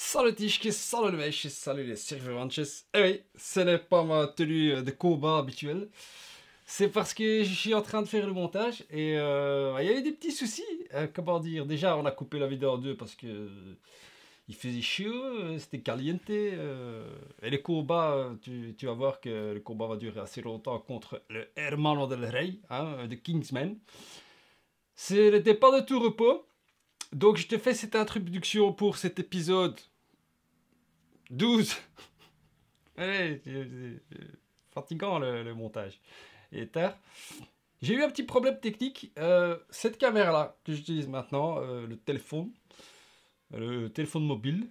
Salut Tischke, salut les mèches, salut les survivantes. Eh oui, ce n'est pas ma tenue de combat habituelle. C'est parce que je suis en train de faire le montage et il y a eu des petits soucis. Comment dire? Déjà, on a coupé la vidéo en deux parce que il faisait chaud, c'était caliente. Et les combats, tu vas voir que le combat va durer assez longtemps contre le Hermano del Rey, hein, de Kingsman. Ce n'était pas de tout repos. Donc je te fais cette introduction pour cet épisode 12. Allez, c'est fatigant le montage. Et tard. J'ai eu un petit problème technique. Cette caméra-là que j'utilise maintenant, le téléphone mobile,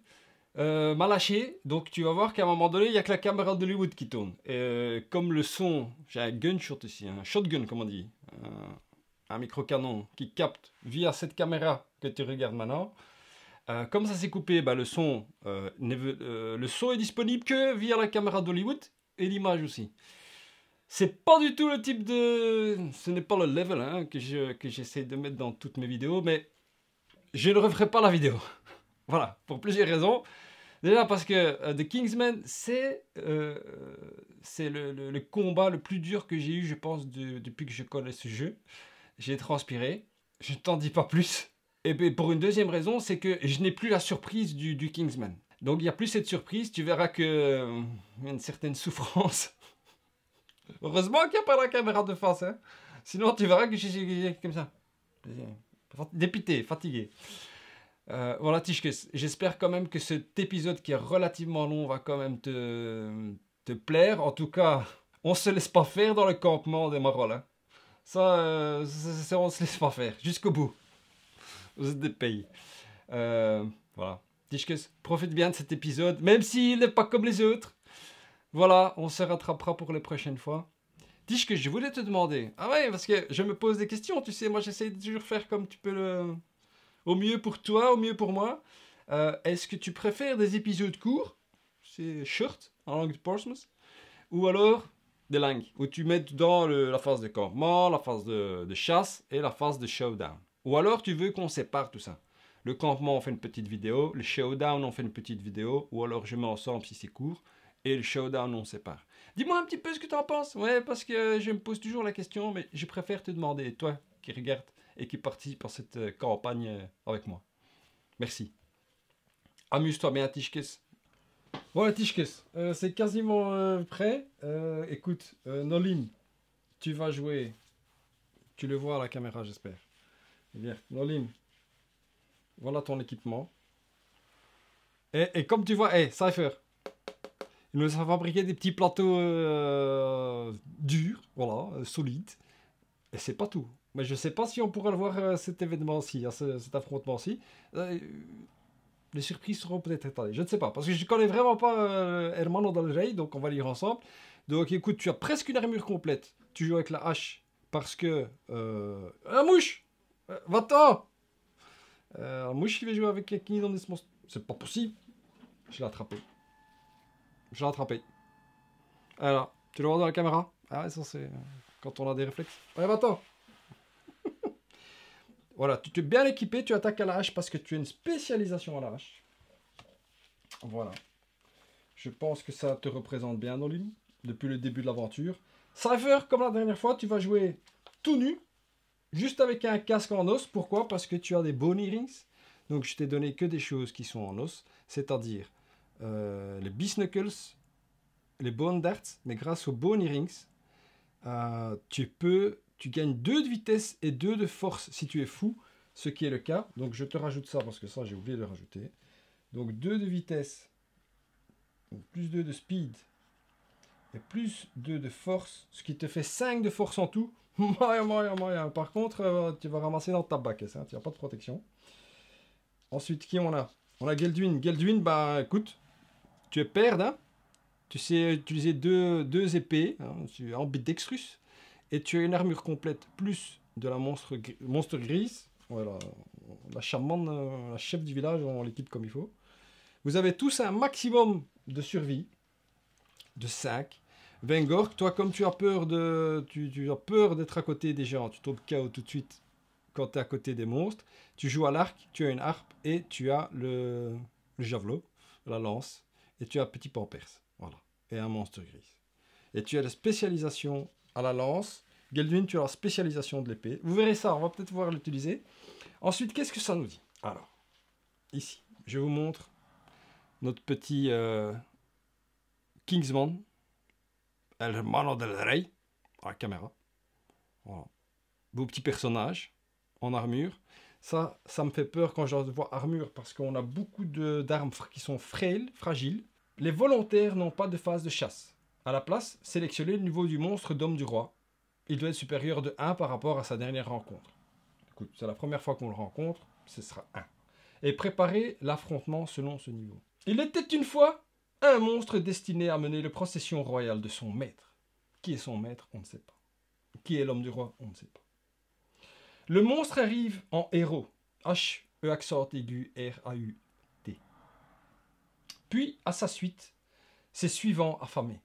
m'a lâché. Donc tu vas voir qu'à un moment donné, il n'y a que la caméra d'Hollywood qui tourne. Et comme le son, j'ai un gunshot ici, un shotgun comme on dit, un micro-canon qui capte via cette caméra que tu regardes maintenant. Comme ça s'est coupé, le son est disponible que via la caméra d'Hollywood et l'image aussi. C'est pas du tout le type de... Ce n'est pas le level hein, que j'essaie de mettre dans toutes mes vidéos, mais je ne referai pas la vidéo. Voilà, pour plusieurs raisons. Déjà parce que The Kingsman, c'est le combat le plus dur que j'ai eu, je pense, depuis que je connais ce jeu. J'ai transpiré, je ne t'en dis pas plus. Et bien, pour une deuxième raison, c'est que je n'ai plus la surprise du Kingsman. Donc il n'y a plus cette surprise, tu verras qu'il y a une certaine souffrance. Heureusement qu'il n'y a pas la caméra de face, hein. Sinon tu verras que je suis comme ça. Dépité, fatigué. Voilà Tischke, j'espère quand même que cet épisode qui est relativement long va quand même te plaire. En tout cas, on ne se laisse pas faire dans le campement des Marolles. Hein. Ça, on se laisse pas faire, jusqu'au bout. Vous êtes des pays. Voilà. Tischkes, profite bien de cet épisode, même s'il n'est pas comme les autres. Voilà, on se rattrapera pour les prochaines fois. Tischkes, je voulais te demander. Ah ouais, parce que je me pose des questions, tu sais, moi j'essaie de toujours faire comme tu peux le... Au mieux pour toi, au mieux pour moi. Est-ce que tu préfères des épisodes courts, c'est short, en langue de Portsmouth, ou alors des langues, où tu mets dans la phase de campement, la phase de chasse et la phase de showdown. Ou alors tu veux qu'on sépare tout ça. Le campement, on fait une petite vidéo. Le showdown, on fait une petite vidéo. Ou alors je mets ensemble si c'est court. Et le showdown, on sépare. Dis-moi un petit peu ce que tu en penses. Ouais, parce que je me pose toujours la question, mais je préfère te demander, toi qui regardes et qui participe à cette campagne avec moi. Merci. Amuse-toi bien, Tischkes. Voilà, Tischkes, c'est quasiment prêt. Écoute, Nolim, tu vas jouer. Tu le vois à la caméra, j'espère. Eh bien, Nolim, voilà ton équipement. Et comme tu vois, Cypher, il nous a fabriqué des petits plateaux durs, voilà, solides. Et c'est pas tout. Mais je sais pas si on pourra le voir cet événement-ci, cet affrontement-ci. Les surprises seront peut-être étalées, je ne sais pas. Parce que je connais vraiment pas Hermano del Rey, donc on va lire ensemble. Donc écoute, tu as presque une armure complète. Tu joues avec la hache parce que... La mouche Va-t'en La mouche qui va jouer avec qui dans ce monstre. C'est pas possible. Je l'ai attrapé. Je l'ai attrapé. Alors, tu le vois dans la caméra? Ah ouais, ça c'est... quand on a des réflexes. Ouais, va-t'en. Voilà, tu es bien équipé, tu attaques à la hache parce que tu as une spécialisation à la hache. Voilà. Je pense que ça te représente bien, Nolim, depuis le début de l'aventure. Cypher, comme la dernière fois, tu vas jouer tout nu, juste avec un casque en os. Pourquoi? Parce que tu as des bone earrings. Donc je t'ai donné que des choses qui sont en os, c'est-à-dire les bisnuckles, les bone darts, mais grâce aux bone earrings, tu gagnes 2 de vitesse et 2 de force si tu es fou, ce qui est le cas. Donc je te rajoute ça parce que ça j'ai oublié de le rajouter. Donc 2 de vitesse, donc plus 2 de speed et plus 2 de force, ce qui te fait 5 de force en tout. Moyen. Par contre, tu vas ramasser dans ta bac, hein, tu n'as pas de protection. Ensuite, qui on a? On a Gelduin. Gelduin, écoute, tu es perd, hein. Tu sais utiliser deux épées, hein, tu es ambidextrus. Et tu as une armure complète, plus de la monstre grise. Voilà, la chamane, la chef du village, on l'équipe comme il faut. Vous avez tous un maximum de survie, de 5. Vengorg, toi comme tu as peur d'être à côté des gens, tu tombes KO tout de suite quand tu es à côté des monstres. Tu joues à l'arc, tu as une harpe et tu as le javelot. la lance, et tu as Petit Pampers, voilà, et un monstre gris. Et tu as la spécialisation à la lance. Geldwin, tu as la spécialisation de l'épée. Vous verrez ça, on va peut-être pouvoir l'utiliser. Ensuite, qu'est-ce que ça nous dit? Alors, ici, je vous montre notre petit Kingsman, El Hermano del Rey, à la caméra. Voilà. Vos petits personnages en armure. Ça me fait peur quand je vois armure parce qu'on a beaucoup d'armes qui sont fragiles. Les volontaires n'ont pas de phase de chasse. À la place, sélectionnez le niveau du monstre d'homme du roi. Il doit être supérieur de 1 par rapport à sa dernière rencontre. Écoute, c'est la première fois qu'on le rencontre, ce sera 1. Et préparez l'affrontement selon ce niveau. Il était une fois un monstre destiné à mener la procession royale de son maître. Qui est son maître? On ne sait pas. Qui est l'homme du roi? On ne sait pas. Le monstre arrive en héros. H-E accent aigu R-A-U-T. Puis, à sa suite, ses suivants affamés.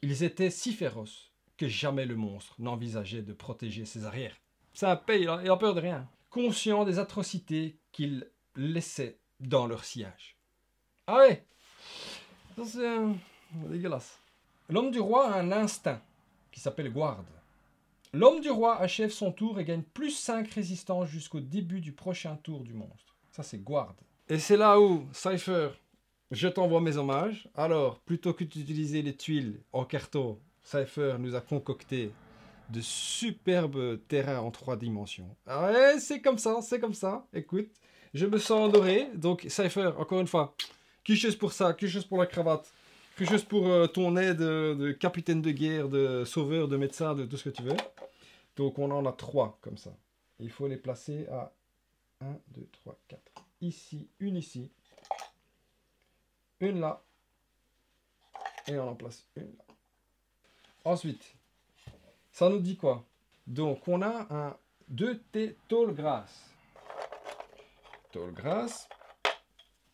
Ils étaient si féroces que jamais le monstre n'envisageait de protéger ses arrières. C'est un pays, il a peur de rien. Conscient des atrocités qu'il laissait dans leur sillage. Ah ouais, ça c'est dégueulasse. L'homme du roi a un instinct qui s'appelle Guard. L'homme du roi achève son tour et gagne plus 5 résistance jusqu'au début du prochain tour du monstre. Ça c'est Guard. Et c'est là où, Cypher, je t'envoie mes hommages. Alors, plutôt que d'utiliser les tuiles en carton, Cypher nous a concocté de superbes terrains en 3 dimensions. Ah ouais, c'est comme ça. Écoute, je me sens endoré. Donc, Cypher, encore une fois, quelque chose pour ça, quelque chose pour la cravate, quelque chose pour ton aide de capitaine de guerre, de sauveur, de médecin, de tout ce que tu veux. Donc, on en a 3 comme ça. Il faut les placer à 1, 2, 3, 4. Ici, une ici. Une là. Et on en place une là. Ensuite, ça nous dit quoi? Donc, on a un 2T tall grass. Tall grass.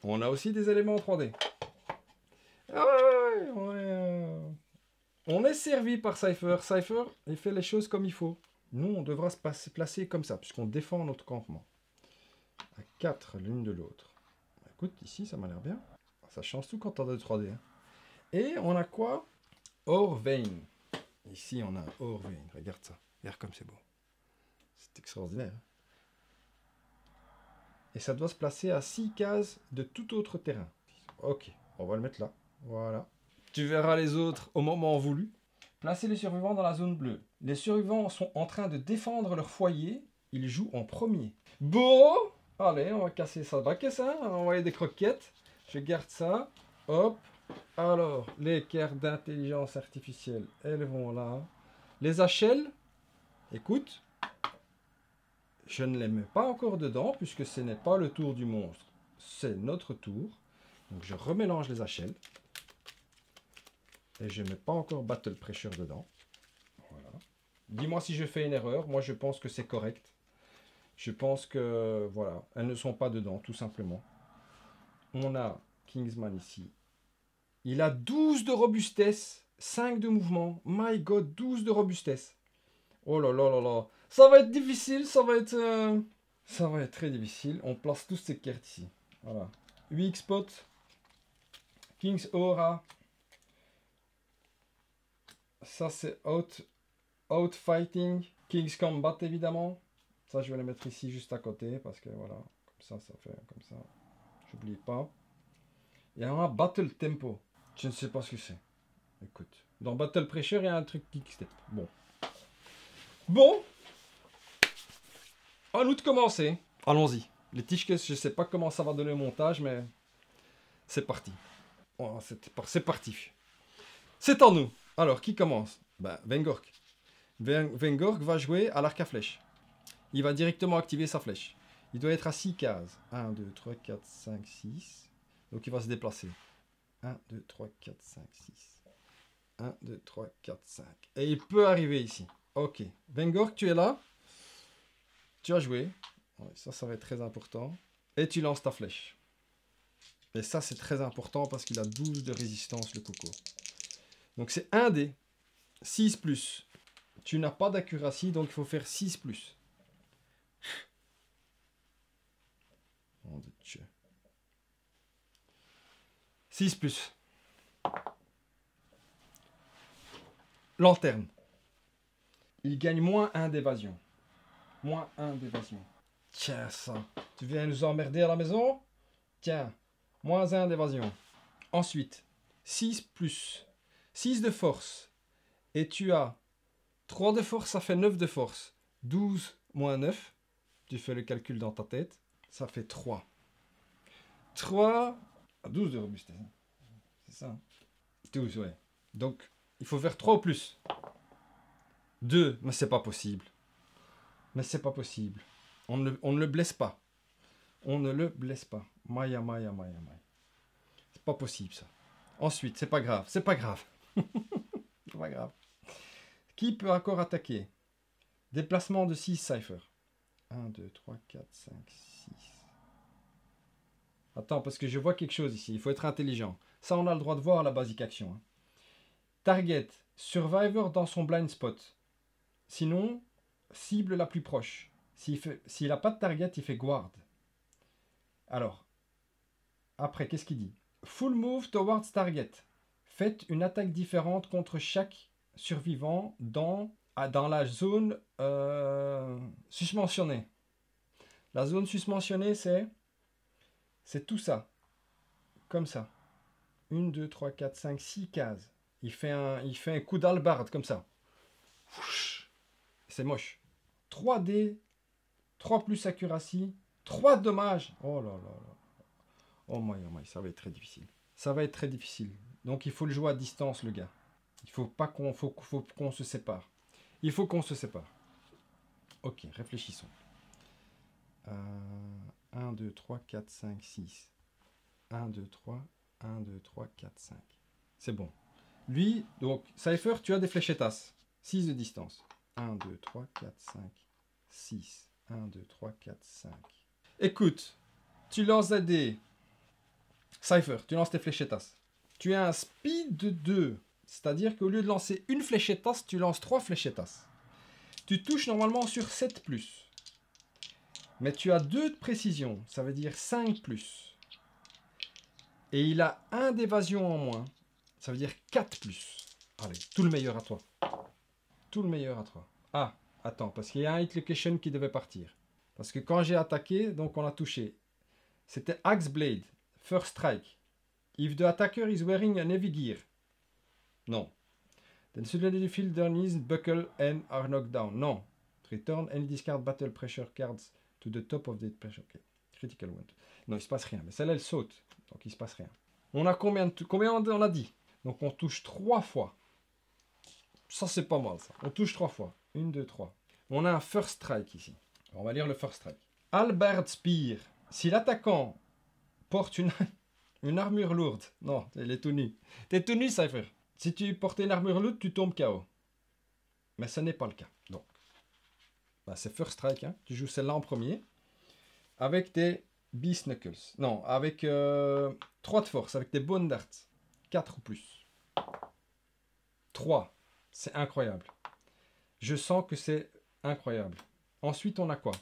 On a aussi des éléments en 3D. Ah ouais. On est servi par Cypher. Cypher, il fait les choses comme il faut. Nous, on devra se placer comme ça, puisqu'on défend notre campement. À 4 l'une de l'autre. Écoute, ici, ça m'a l'air bien. Ça change tout quand on a de 3D. Hein. Et on a quoi? Orvein. Ici, on a un Orvein. Regarde ça. Regarde comme c'est beau. C'est extraordinaire. Et ça doit se placer à 6 cases de tout autre terrain. Ok, on va le mettre là. Voilà. Tu verras les autres au moment voulu. Placez les survivants dans la zone bleue. Les survivants sont en train de défendre leur foyer. Ils jouent en premier. Bon, allez, on va casser ça de la caisse. Hein. On va envoyer des croquettes. Je garde ça. Hop. Alors, les cartes d'intelligence artificielle, elles vont là. Les HL, écoute, je ne les mets pas encore dedans puisque ce n'est pas le tour du monstre. C'est notre tour. Donc, je remélange les HL. Et je ne mets pas encore Battle Pressure dedans. Voilà. Dis-moi si je fais une erreur. Moi, je pense que c'est correct. Je pense que, voilà, elles ne sont pas dedans, tout simplement. On a Kingsman ici. Il a 12 de robustesse, 5 de mouvement. My God, 12 de robustesse. Oh là là là là. Ça va être difficile, ça va être très difficile. On place tous ces cartes ici. Voilà. 8 Spot. King's Aura. Ça, c'est Out Fighting. King's Combat, évidemment. Ça, je vais les mettre ici, juste à côté, parce que, voilà, comme ça fait comme ça. J'oublie pas. Il y a un Battle Tempo. Je ne sais pas ce que c'est. Écoute. Dans Battle Pressure, il y a un truc Kickstep. Bon. À nous de commencer. Allons-y. Les Tischkes, je ne sais pas comment ça va donner le montage, mais c'est parti. Oh, c'est parti. C'est en nous. Alors, qui commence? Vengork. Vengork va jouer à l'arc à flèche. Il va directement activer sa flèche. Il doit être à 6 cases. 1, 2, 3, 4, 5, 6. Donc, il va se déplacer. 1, 2, 3, 4, 5, 6. 1, 2, 3, 4, 5. Et il peut arriver ici. Ok. Vengork, tu es là. Tu as joué. Ouais, ça va être très important. Et tu lances ta flèche. Et ça, c'est très important parce qu'il a 12 de résistance, le coco. Donc, c'est 1 dé. 6 plus. Tu n'as pas d'accuracy, donc il faut faire 6 plus. Oh, Dieu. 6 plus. Lanterne. Il gagne moins 1 d'évasion. Moins 1 d'évasion. Tiens ça. Tu viens nous emmerder à la maison? Tiens. Moins 1 d'évasion. Ensuite, 6 plus. 6 de force. Et tu as 3 de force, ça fait 9 de force. 12 moins 9. Tu fais le calcul dans ta tête. Ça fait 3. 3. 12 de robustesse. C'est ça. 12, ouais. Donc, il faut faire 3 ou plus. 2, mais c'est pas possible. Mais c'est pas possible. On ne le blesse pas. On ne le blesse pas. Maya. C'est pas possible ça. Ensuite, c'est pas grave. C'est pas grave. C'est pas grave. Qui peut encore attaquer? Déplacement de 6 Cypher. 1, 2, 3, 4, 5, 6. Attends, parce que je vois quelque chose ici. Il faut être intelligent. Ça, on a le droit de voir la basic action. Hein. Target. Survivor dans son blind spot. Sinon, cible la plus proche. S'il n'a pas de target, il fait guard. Alors, après, qu'est-ce qu'il dit? Full move towards target. Faites une attaque différente contre chaque survivant dans la zone susmentionnée. La zone susmentionnée, c'est tout ça. Comme ça. 1, 2, 3, 4, 5, 6 cases. Il fait un coup d'albarde comme ça. C'est moche. 3D, 3 plus accuracy, 3 dommages. Oh là là là. Oh my, ça va être très difficile. Ça va être très difficile. Donc il faut le jouer à distance, le gars. Il faut pas qu'on se sépare. Il faut qu'on se sépare. Ok, réfléchissons. 1, 2, 3, 4, 5, 6. 1, 2, 3, 1, 2, 3, 4, 5. C'est bon. Lui, donc, Cypher, tu as des fléchettas. 6 de distance. 1, 2, 3, 4, 5, 6. 1, 2, 3, 4, 5. Écoute, tu lances un dé. Cypher, tu lances tes fléchettas. Tu as un speed de 2. C'est-à-dire qu'au lieu de lancer une fléchettas, tu lances 3 fléchettas. Tu touches normalement sur 7 plus. Mais tu as 2 de précision. Ça veut dire 5 plus. Et il a 1 d'évasion en moins. Ça veut dire 4 plus. Allez, tout le meilleur à toi. Tout le meilleur à toi. Ah, attends, parce qu'il y a un hit location qui devait partir. Parce que quand j'ai attaqué, donc on a touché. C'était Axe Blade. First strike. If the attacker is wearing an heavy gear. Non. Then suddenly the field knees buckle and are knocked down. Non. Return any discard battle pressure cards to the top of the pressure. Okay. Critical wound. Non, il se passe rien. Mais celle-là, elle saute. Donc il se passe rien. On a combien on a dit? Donc on touche 3 fois. Ça, c'est pas mal, ça. On touche 3 fois. 1, 2, 3. On a un first strike ici. On va lire le first strike. Halberd Spear. Si l'attaquant porte une armure lourde. Non, il est tout nu. T'es tout nu, Cypher. Si tu portais une armure lourde, tu tombes KO. Mais ce n'est pas le cas. Donc, bah, c'est first strike. Hein. Tu joues celle-là en premier. Avec tes Beast Knuckles. Non, avec 3 de force. Avec tes Bone Darts. 4 ou plus. 3. C'est incroyable. Je sens que c'est incroyable. Ensuite, on a quoi?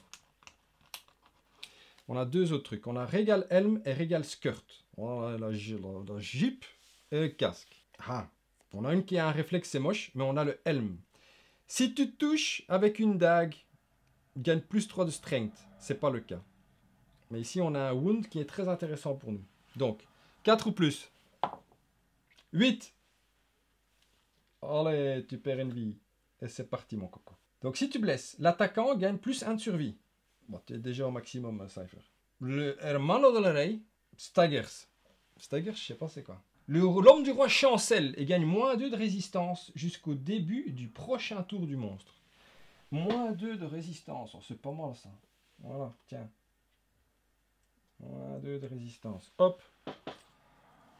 On a 2 autres trucs. On a Regal Helm et Regal Skirt. On a la Jeep et le casque. Ah. On a une qui a un réflexe, c'est moche, mais on a le Helm. Si tu touches avec une dague, gagne plus 3 de strength. C'est pas le cas. Mais ici, on a un wound qui est très intéressant pour nous. Donc, 4 ou plus. 8. Allez, tu perds une vie. Et c'est parti, mon coco. Donc, si tu blesses, l'attaquant gagne plus 1 de survie. Bon, tu es déjà au maximum, Cypher. Le Hermano del Rey, Staggers. Staggers, je sais pas c'est quoi. L'homme du roi chancelle et gagne moins 2 de résistance jusqu'au début du prochain tour du monstre. Moins 2 de résistance. Oh, c'est pas mal, ça. Voilà, tiens. Moins 2 de résistance. Hop.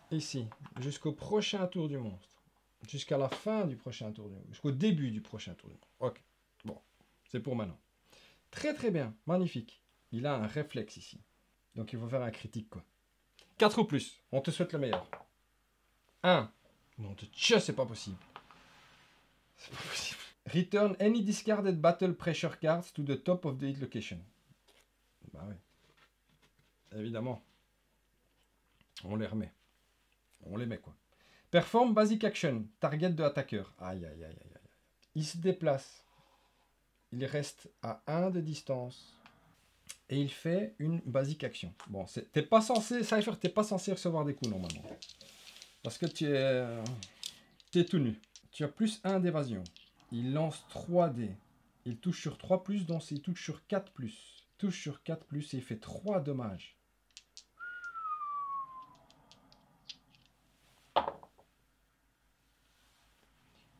Ici. Jusqu'au prochain tour du monstre. Jusqu'à la fin du prochain tour du monstre. Jusqu'au début du prochain tour du monstre. Ok. Bon. C'est pour maintenant. Très très bien. Magnifique. Il a un réflexe ici. Donc il faut faire un critique, quoi. 4 ou plus. On te souhaite le meilleur. 1. Mon Dieu, c'est pas possible. C'est pas possible. Return any discarded battle pressure cards to the top of the hit location. Bah oui. Évidemment. On les remet. On les met quoi. Perform basic action. Target de attaqueur. Aïe, aïe, aïe, aïe, aïe. Il se déplace. Il reste à 1 de distance. Et il fait une basic action. Bon, t'es pas censé, Cypher, t'es pas censé recevoir des coups normalement. Parce que tu es tout nu. Tu as plus 1 d'évasion. Il lance 3 dés. Il touche sur 3+, donc il touche sur 4+. Touche sur 4+, et il fait 3 dommages.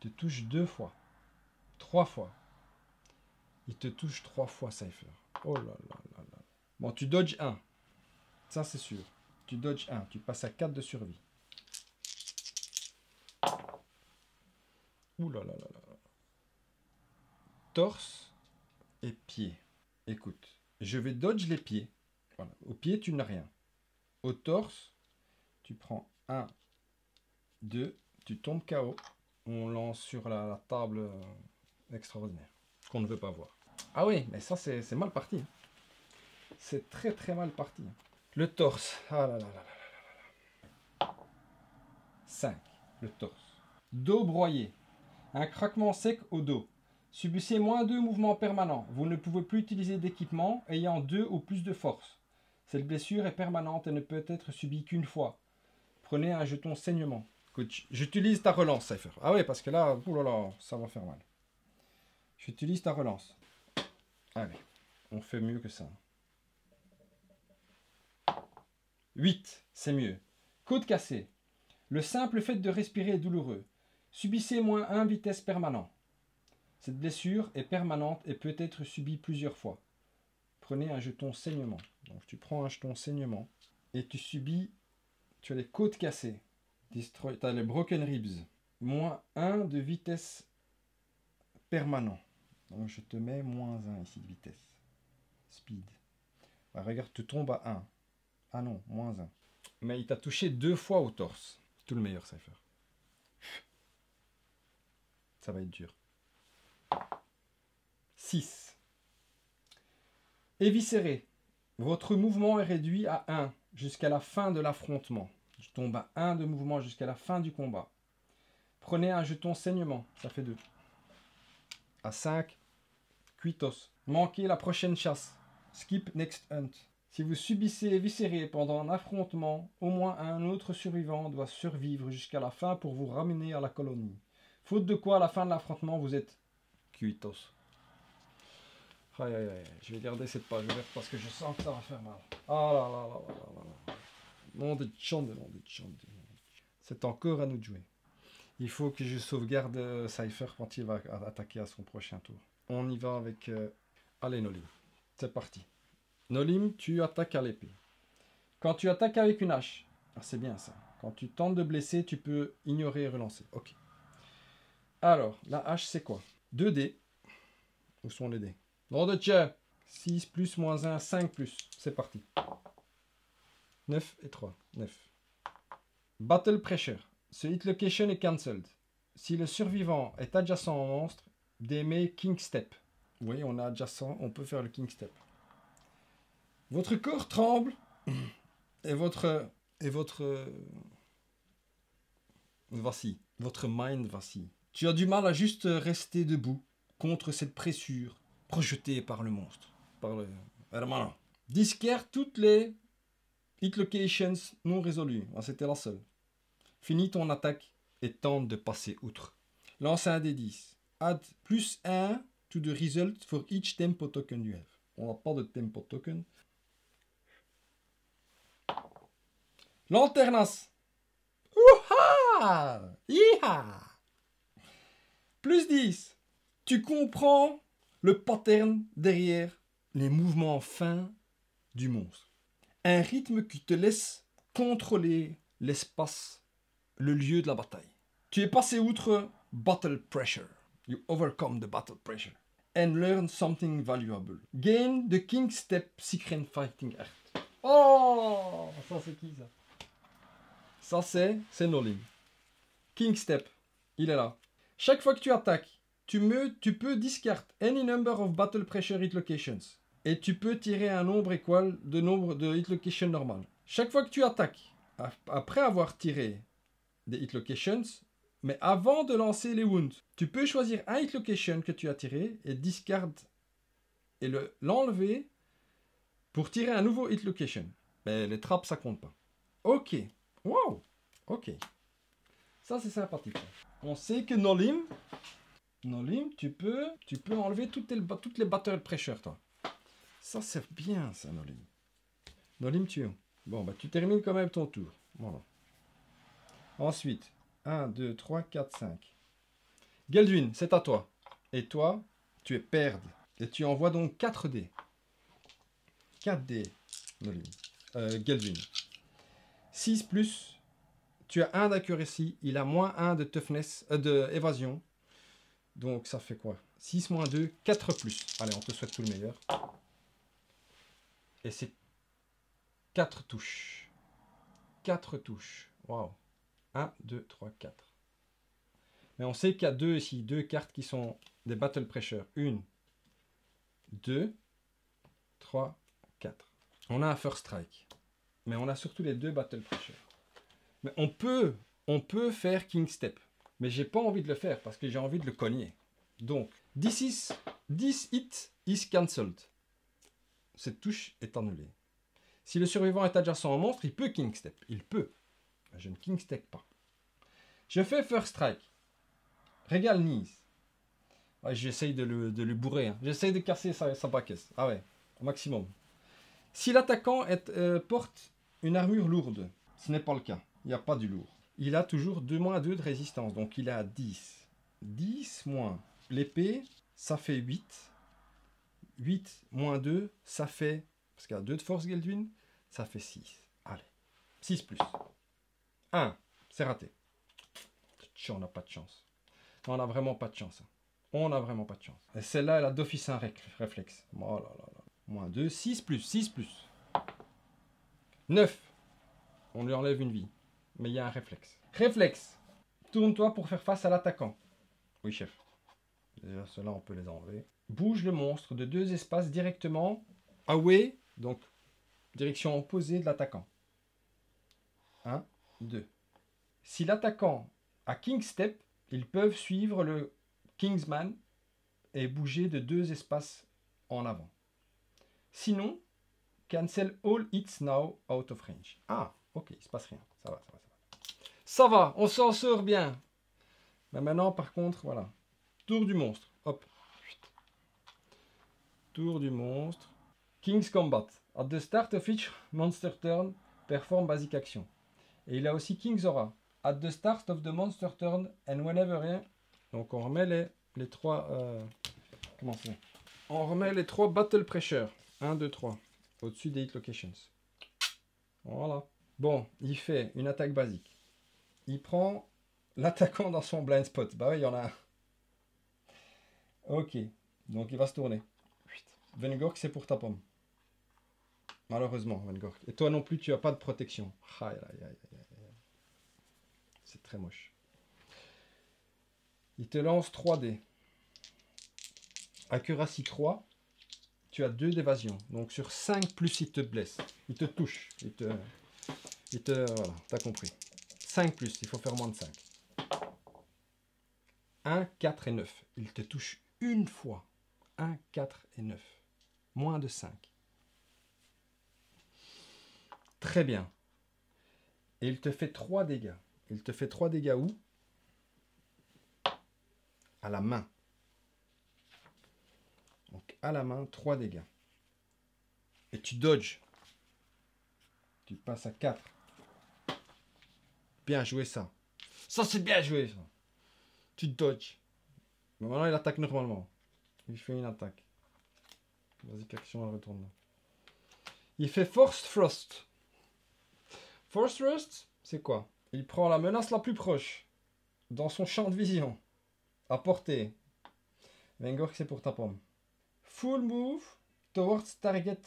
Il te touche 2 fois. 3 fois. Il te touche 3 fois, Cypher. Oh là là là là. Bon, tu dodges 1. Ça, c'est sûr. Tu dodges 1. Tu passes à 4 de survie. Ouh là là là là. Torse et pied. Écoute, je vais dodge les pieds. Voilà. Au pied, tu n'as rien. Au torse, tu prends 1, 2, tu tombes KO. On lance sur la table extraordinaire. Qu'on ne veut pas voir. Ah oui, mais ça, c'est mal parti. C'est très très mal parti. Le torse. Ah là là là là là là. 5. Le torse. Dos broyé. Un craquement sec au dos. Subissez moins 2 mouvements permanents. Vous ne pouvez plus utiliser d'équipement ayant 2 ou plus de force. Cette blessure est permanente et ne peut être subie qu'une fois. Prenez un jeton saignement. Écoute, j'utilise ta relance, Cypher. Ah ouais, parce que là, oulala, ça va faire mal. J'utilise ta relance. Allez, on fait mieux que ça. 8, c'est mieux. Côte cassée. Le simple fait de respirer est douloureux. Subissez moins 1 vitesse permanent. Cette blessure est permanente et peut être subie plusieurs fois. Prenez un jeton saignement. Donc tu prends un jeton saignement et tu subis, tu as les côtes cassées. Tu as les broken ribs. Moins 1 de vitesse permanent. Donc je te mets moins 1 ici de vitesse. Speed. Bah, regarde, tu tombes à 1. Ah non, moins 1. Mais il t'a touché 2 fois au torse. Tout le meilleur, Cypher. Ça va être dur. 6. Éviscéré. Votre mouvement est réduit à 1 jusqu'à la fin de l'affrontement. Je tombe à 1 de mouvement jusqu'à la fin du combat. Prenez un jeton saignement. Ça fait 2. À 5. Cuitos. Manquez la prochaine chasse. Skip next hunt. Si vous subissez éviscéré pendant un affrontement, au moins un autre survivant doit survivre jusqu'à la fin pour vous ramener à la colonie. Faute de quoi, à la fin de l'affrontement, vous êtes cuitos. Aïe aïe aïe, je vais garder cette page ouverte parce que je sens que ça va faire mal. Ah là là là là là là. Nom de Tchande, nom de Tchande. C'est encore à nous de jouer. Il faut que je sauvegarde Cypher quand il va attaquer à son prochain tour. On y va avec... Allez Nolim, c'est parti. Nolim, tu attaques à l'épée. Quand tu attaques avec une hache, c'est bien ça. Quand tu tentes de blesser, tu peux ignorer et relancer. Ok. Alors, la hache c'est quoi? 2 dés. Où sont les dés? Nom de Dieu. 6 plus moins 1, 5 plus. C'est parti. 9 et 3. 9. Battle Pressure. Ce hit location est cancelled. Si le survivant est adjacent au monstre, démets King Step. Oui, on est adjacent, on peut faire le King Step. Votre corps tremble et votre vacille. Votre mind vacille. Tu as du mal à juste rester debout contre cette pressure projetée par le monstre. Par le hermano. Discard toutes les hit locations non résolues. C'était la seule. Finis ton attaque et tente de passer outre. Lance un des 10. Add plus 1 to the result for each tempo token you have. On n'a pas de tempo token. Lanternas. Ouha! Iha! Plus 10. Tu comprends le pattern derrière les mouvements fins du monstre. Un rythme qui te laisse contrôler l'espace, le lieu de la bataille. Tu es passé outre battle pressure. You overcome the battle pressure. And learn something valuable. Gain the King Step Secret Fighting Art. Oh! Ça c'est qui ça? Ça c'est Nolim. King Step. Il est là. Chaque fois que tu attaques, tu peux discard any number of battle pressure hit locations. Et tu peux tirer un nombre égal de nombre de hit locations normales. Chaque fois que tu attaques, après avoir tiré des hit locations, mais avant de lancer les wounds. Tu peux choisir un hit location que tu as tiré et discard et l'enlever pour tirer un nouveau hit location. Mais les trappes, ça compte pas. Ok. Wow. Ok. Ça, c'est sympathique. On sait que Nolim, tu peux enlever toutes les battle pressure, toi. Ça, c'est bien, ça, Nolim. Nolim, tu es où? Bon, bah, tu termines quand même ton tour. Voilà. Ensuite, 1, 2, 3, 4, 5. Geldwin, c'est à toi. Et toi, tu es perde. Et tu envoies donc 4 dés. 4 dés, Nolim. Geldwin. 6 plus, tu as 1 d'accuracy. Il a moins 1 de toughness, de évasion. Donc, ça fait quoi? 6 moins 2, 4 plus. Allez, on te souhaite tout le meilleur. Et c'est 4 touches. 4 touches. Waouh. 1, 2, 3, 4. Mais on sait qu'il y a deux cartes qui sont des battle pressure. 1, 2, 3, 4. On a un first strike. Mais on a surtout les 2 battle pressure. Mais on peut faire king step. Mais j'ai pas envie de le faire parce que j'ai envie de le cogner. Donc, 10 hit is cancelled. Cette touche est annulée. Si le survivant est adjacent au monstre, il peut king step. Il peut. Je ne king step pas. Je fais first strike. Régale Nice. Ouais, j'essaye de le bourrer. Hein. J'essaye de casser sa baquette. Ah ouais, au maximum. Si l'attaquant porte une armure lourde, ce n'est pas le cas. Il n'y a pas du lourd. Il a toujours 2 moins 2 de résistance. Donc il est à 10. 10 moins l'épée, ça fait 8. 8 moins 2, ça fait... Parce qu'il y a 2 de force, Geldwin. Ça fait 6. Allez. 6 plus. 1. C'est raté. On n'a pas de chance. On n'a vraiment pas de chance. On n'a vraiment pas de chance. Et celle-là, elle a d'office un réflexe. Oh là là là. Moins 2. 6 plus. 6 plus. 9. On lui enlève une vie. Mais il y a un réflexe. Réflexe. Tourne-toi pour faire face à l'attaquant. Oui, chef. Déjà, ceux-là, on peut les enlever. Bouge le monstre de 2 espaces directement away, donc direction opposée de l'attaquant. 1, 2. Si l'attaquant a King Step, ils peuvent suivre le Kingsman et bouger de 2 espaces en avant. Sinon, cancel all hits now out of range. Ah, ok, il se passe rien. Ça va, ça va, ça va. Ça va, on s'en sort bien. Mais maintenant, par contre, voilà. Tour du monstre. Hop. Tour du monstre. King's Combat. At the start of each monster turn, perform basic action. Et il a aussi King's Aura. At the start of the monster turn and whenever rien. Donc on remet les 3... comment c'est? On remet les 3 battle pressure. 1, 2, 3. Au-dessus des hit locations. Voilà. Bon, il fait une attaque basique. Il prend l'attaquant dans son blind spot. Bah oui, il y en a un. Ok. Donc il va se tourner. Vengork, c'est pour ta pomme. Malheureusement, Vengork. Et toi non plus, tu n'as pas de protection. Aïe, aïe, aïe, aïe, aïe. C'est très moche. Il te lance 3 dés. Accuracy 3. Tu as 2 d'évasion. Donc sur 5 plus, il te blesse. Il te touche. Voilà, t'as compris. 5 plus, il faut faire moins de 5. 1, 4 et 9. Il te touche une fois. 1, 4 et 9. Moins de 5. Très bien. Et il te fait 3 dégâts. Il te fait 3 dégâts où? À la main. Donc à la main, 3 dégâts. Et tu dodges. Tu passes à 4. Bien joué ça. Ça c'est bien joué ça. Tu dodges. Mais maintenant il attaque normalement. Il fait une attaque. Vas-y, qu'action elle retourne là. Il fait Force Thrust. Force Thrust, c'est quoi? Il prend la menace la plus proche. Dans son champ de vision. À portée. Vengork, c'est pour ta pomme. Full move towards target.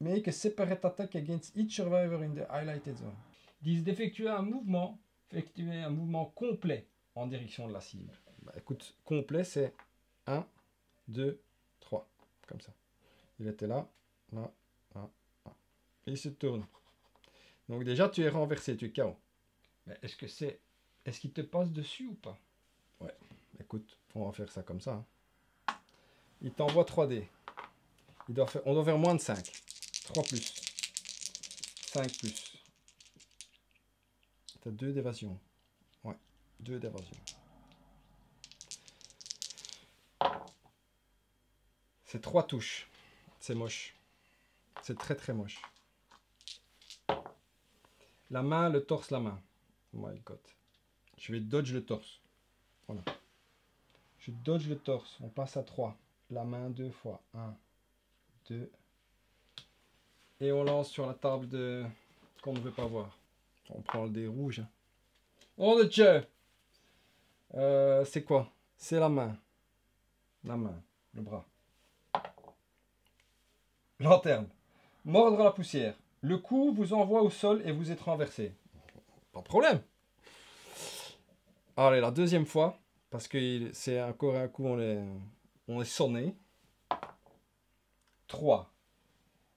Make a separate attack against each survivor in the highlighted zone. Ils disent d'effectuer un mouvement complet en direction de la cible. Bah, écoute, complet, c'est 1, 2, 3. Comme ça. Il était là, là, là, là. Et il se tourne. Donc déjà, tu es renversé, tu es KO. Mais est-ce que c'est Est-ce qu'il te passe dessus ou pas? Ouais, écoute, on va faire ça comme ça. Hein. Il t'envoie 3D. On doit faire moins de 5. 3 plus. 5 plus. T'as 2 d'évasion. Ouais, 2 d'évasion. C'est 3 touches. C'est moche. C'est très très moche. La main, le torse, la main. Oh my god. Je vais dodge le torse. Voilà. Je dodge le torse. On passe à 3. La main 2 fois. 1, 2. Et on lance sur la table de qu'on ne veut pas voir. On prend le dé rouge. Oh de Dieu. C'est quoi? C'est la main. La main. Le bras. Lanterne. Mordre la poussière. Le coup vous envoie au sol et vous êtes renversé. Pas de problème. Allez, la deuxième fois. Parce que c'est encore un coup, on est sonné. 3.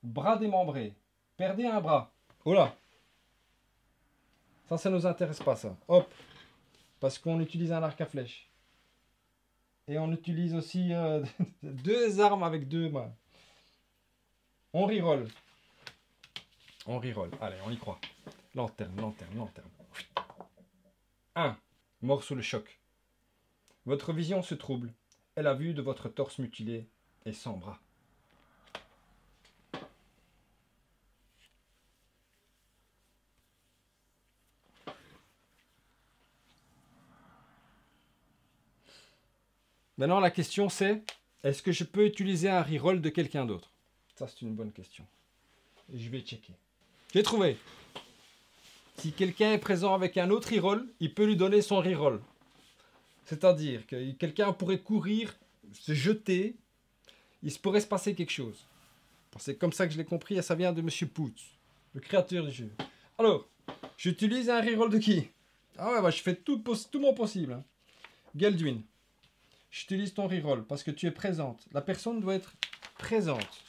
Bras démembré. Perdez un bras. Oh là. Ça nous intéresse pas, ça. Hop. Parce qu'on utilise un arc à flèche. Et on utilise aussi 2 armes avec 2 mains. On reroll. On reroll. Allez, on y croit. Lanterne, lanterne, lanterne. 1. Mort sous le choc. Votre vision se trouble. Et la vue de votre torse mutilé et sans bras. Maintenant, la question c'est, est-ce que je peux utiliser un reroll de quelqu'un d'autre? Ça, c'est une bonne question. Et je vais checker. J'ai trouvé. Si quelqu'un est présent avec un autre reroll, il peut lui donner son reroll. C'est-à-dire que quelqu'un pourrait courir, se jeter, il pourrait se passer quelque chose. C'est comme ça que je l'ai compris et ça vient de Monsieur Poots, le créateur du jeu. Alors, j'utilise un reroll de qui? Ah ouais, bah, je fais tout mon possible. Hein. Gelduin. J'utilise ton reroll parce que tu es présente. La personne doit être présente.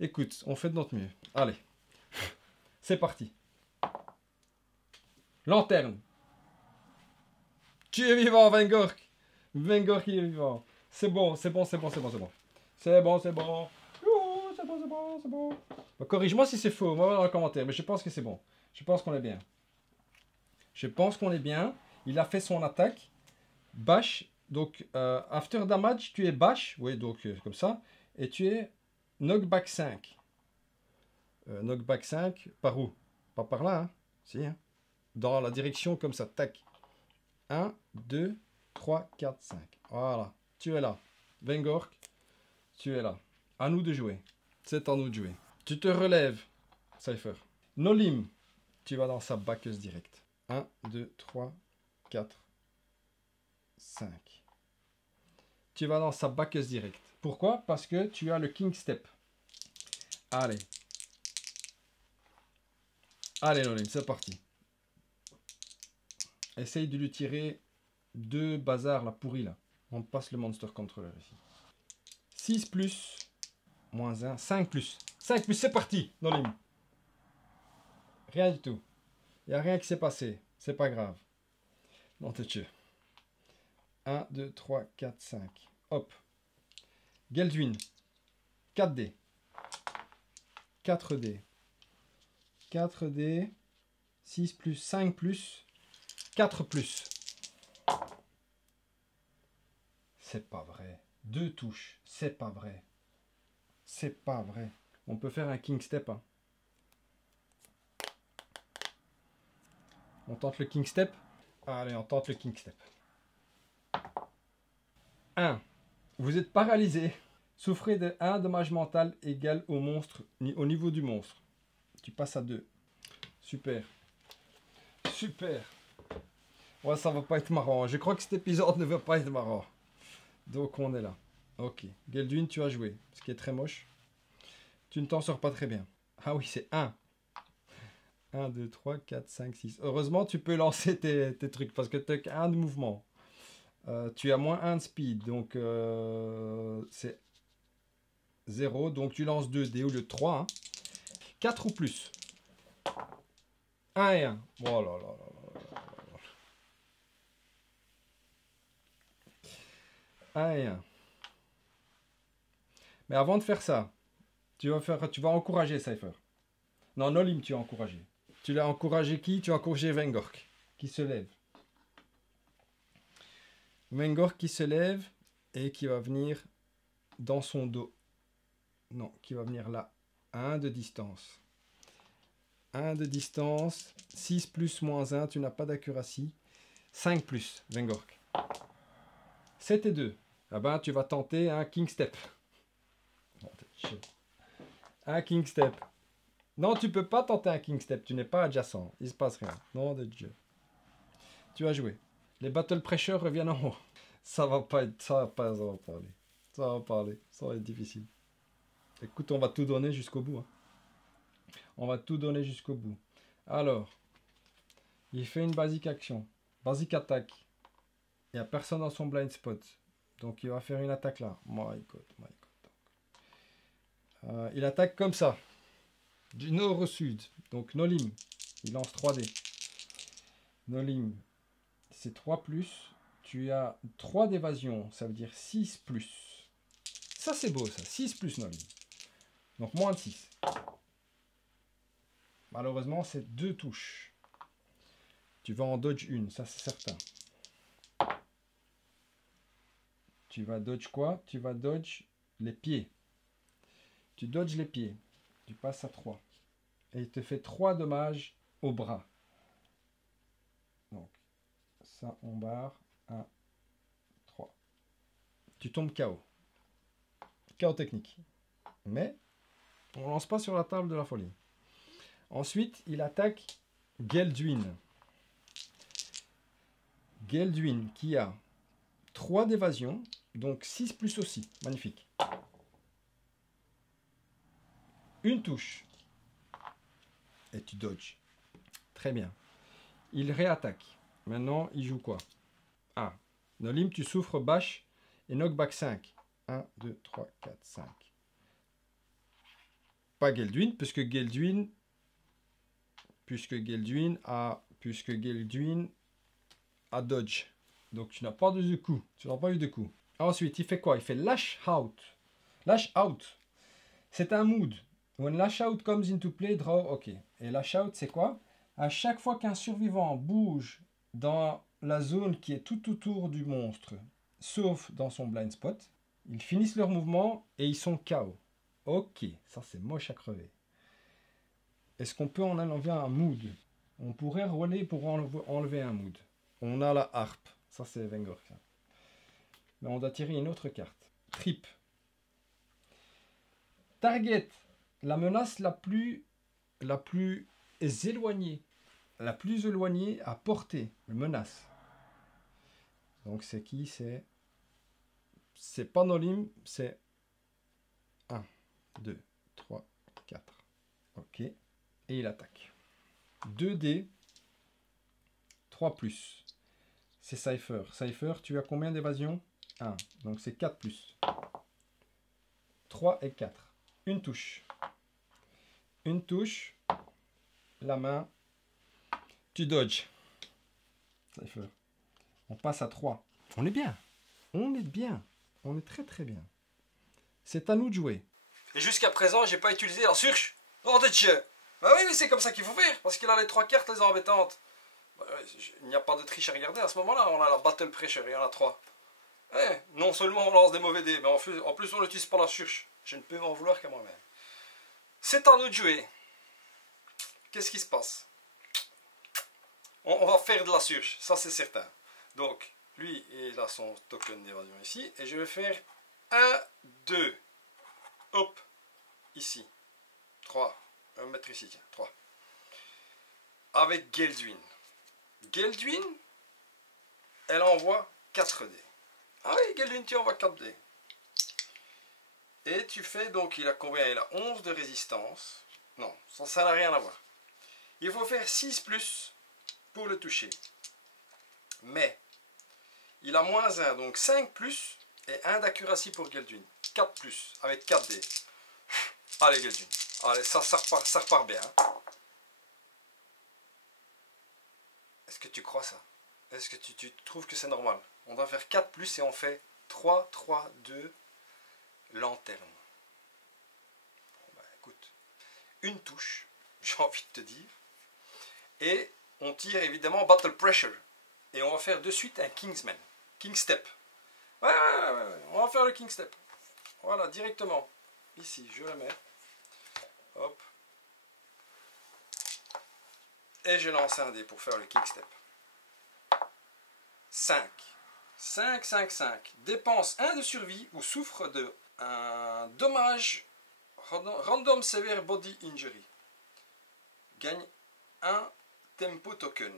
Écoute, on fait de notre mieux. Allez. C'est parti. Lanterne. Tu es vivant, Vengork. Vengork, il est vivant. C'est bon, c'est bon, c'est bon, c'est bon, c'est bon. C'est bon, c'est bon. Youhou, c'est bon, c'est bon, c'est bon. Bah, corrige-moi si c'est faux, moi dans le commentaire, mais je pense que c'est bon. Je pense qu'on est bien. Je pense qu'on est bien. Il a fait son attaque. Bash. Donc, after damage, tu es bash. Oui, donc comme ça. Et tu es knockback 5. Knockback 5, par où? Pas par là, hein? Si, hein? Dans la direction comme ça. Tac. 1, 2, 3, 4, 5. Voilà. Tu es là. Vengork, tu es là. À nous de jouer. C'est à nous de jouer. Tu te relèves, Cypher. Nolim, tu vas dans sa backeuse directe. 1, 2, 3, 4, 5. Tu vas dans sa backeuse directe. Pourquoi? Parce que tu as le King Step. Allez. Allez, Nolim, c'est parti. Essaye de lui tirer 2 bazars, là, pourris, là. On passe le Monster Controller ici. 6 plus, moins 1, 5 plus. 5 plus, c'est parti, Nolim. Rien du tout. Il n'y a rien qui s'est passé. C'est pas grave. Non, t'es tué. 1, 2, 3, 4, 5. Hop. Gelduin. 4D. 4D. 4D. 6 plus, 5 plus. 4 plus. C'est pas vrai. 2 touches. C'est pas vrai. C'est pas vrai. On peut faire un King Step. Hein. On tente le King Step. Allez, on tente le King Step. 1. Vous êtes paralysé. Souffrez de 1 dommage mental égal au monstre, au niveau du monstre. Tu passes à 2. Super. Super. Ouais, ça va pas être marrant. Je crois que cet épisode ne va pas être marrant. Donc on est là. Ok. Gelduin, tu as joué. Ce qui est très moche. Tu ne t'en sors pas très bien. Ah oui, c'est 1. 1, 2, 3, 4, 5, 6. Heureusement, tu peux lancer tes trucs parce que tu n'as qu'un de mouvement. Tu as moins 1 de speed. Donc, c'est 0. Donc, tu lances 2 dés au lieu de 3. Hein. 4 ou plus. 1 et 1. Oh là là là là là là. 1 et 1. Mais avant de faire ça, tu vas encourager Cypher. Non, Nolim, tu as encouragé. Tu l'as encouragé qui? Tu as encouragé Vengork, qui se lève. Vengork qui se lève et qui va venir dans son dos. Non, qui va venir là. 1 de distance. 1 de distance. 6 plus moins 1, tu n'as pas d'accuracy. 5 plus, Vengork. 7 et 2. Ah ben, tu vas tenter un King Step. Un King Step. Non, tu peux pas tenter un King Step. Tu n'es pas adjacent. Il se passe rien. Nom de Dieu. Tu as joué. Les Battle Pressure reviennent en haut. Ça va pas être... Ça va pas aller. Ça va pas aller. Ça va être difficile. Écoute, on va tout donner jusqu'au bout. Hein. On va tout donner jusqu'au bout. Alors, il fait une basic action. Basic attaque. Il n'y a personne dans son blind spot. Donc, il va faire une attaque là. My God. Il attaque comme ça. Du nord au sud. Donc, Nolim. Il lance 3D. Nolim. C'est 3 plus. Tu as 3 d'évasion. Ça veut dire 6 plus. Ça, c'est beau, ça. 6 plus Nolim. Donc, moins de 6. Malheureusement, c'est 2 touches. Tu vas en dodge une, ça c'est certain. Tu vas dodge quoi? Tu vas dodge les pieds. Tu dodges les pieds. Tu passes à 3. Et il te fait 3 dommages au bras. Donc, ça on barre. 1, 3. Tu tombes KO. KO technique. Mais, on lance pas sur la table de la folie. Ensuite, il attaque Gelduin. Gelduin qui a 3 d'évasion, donc 6 plus aussi. Magnifique. Une touche. Et tu dodges. Très bien. Il réattaque. Maintenant, il joue quoi? Ah. Nolim, tu souffres bash et knockback 5. 1, 2, 3, 4, 5. Pas Gelduin, puisque Gelduin a dodge. Donc tu n'as pas de coup. Tu n'as pas eu de coup. Ensuite, il fait quoi? Il fait lash out. Lash out. C'est un mood. When lash out comes into play, draw, ok. Et lash out, c'est quoi? À chaque fois qu'un survivant bouge dans la zone qui est tout autour du monstre, sauf dans son blind spot, ils finissent leur mouvement et ils sont KO. Ok, ça c'est moche à crever. Est-ce qu'on peut en enlever un mood? On pourrait rouler pour enlever un mood. On a la harpe. Ça, c'est Vengork. Mais on doit tirer une autre carte. Trip. Target. La menace la plus éloignée. La plus éloignée à portée. Menace. Donc, c'est qui? C'est pas Nolim. C'est 1, 2, 3, 4. Ok. Et il attaque. 2D. 3 plus. C'est Cypher. Cypher, tu as combien d'évasion? 1. Donc c'est 4 plus. 3 et 4. Une touche. Une touche. La main. Tu dodges. Cypher. On passe à 3. On est bien. On est bien. On est très très bien. C'est à nous de jouer. Et jusqu'à présent, j'ai pas utilisé la surge. Oh de Dieu. Bah oui, mais c'est comme ça qu'il faut faire. Parce qu'il a les 3 cartes les embêtantes. Il n'y a pas de triche à regarder à ce moment-là. On a la battle pressure, il y en a 3. Non seulement on lance des mauvais dés, mais en plus on n'utilise pas la surge. Je ne peux m'en vouloir qu'à moi-même. C'est à nous de jouer. Qu'est-ce qui se passe? On va faire de la surge, ça c'est certain. Donc, lui, il a son token d'évasion ici. Et je vais faire 1, 2. Hop, ici. 3. On va mettre ici, tiens, 3. Avec Gelduin. Gelduin, elle envoie 4 dés. Ah oui, Gelduin, tu envoies 4 dés. Et tu fais donc, il a combien? Il a 11 de résistance. Non, ça n'a rien à voir. Il faut faire 6 plus pour le toucher. Mais, il a moins 1, donc 5 plus et 1 d'accuracy pour Gelduin. 4 plus, avec 4 dés. Allez, Gelduin. Allez, ça repart bien. Hein. Est-ce que tu crois ça? Est-ce que tu trouves que c'est normal? On doit faire 4 plus et on fait 3, 3, 2, lanterne. Bon, bah, écoute, une touche, j'ai envie de te dire. Et on tire évidemment Battle Pressure. Et on va faire de suite un Kingsman. King Step. Ouais, on va faire le King Step. Voilà, directement. Ici, je le mets. Hop. Et je lance un dé pour faire le King Step. 5. 5, 5, 5. Dépense 1 de survie ou souffre de un dommage random severe body injury. Gagne un tempo token.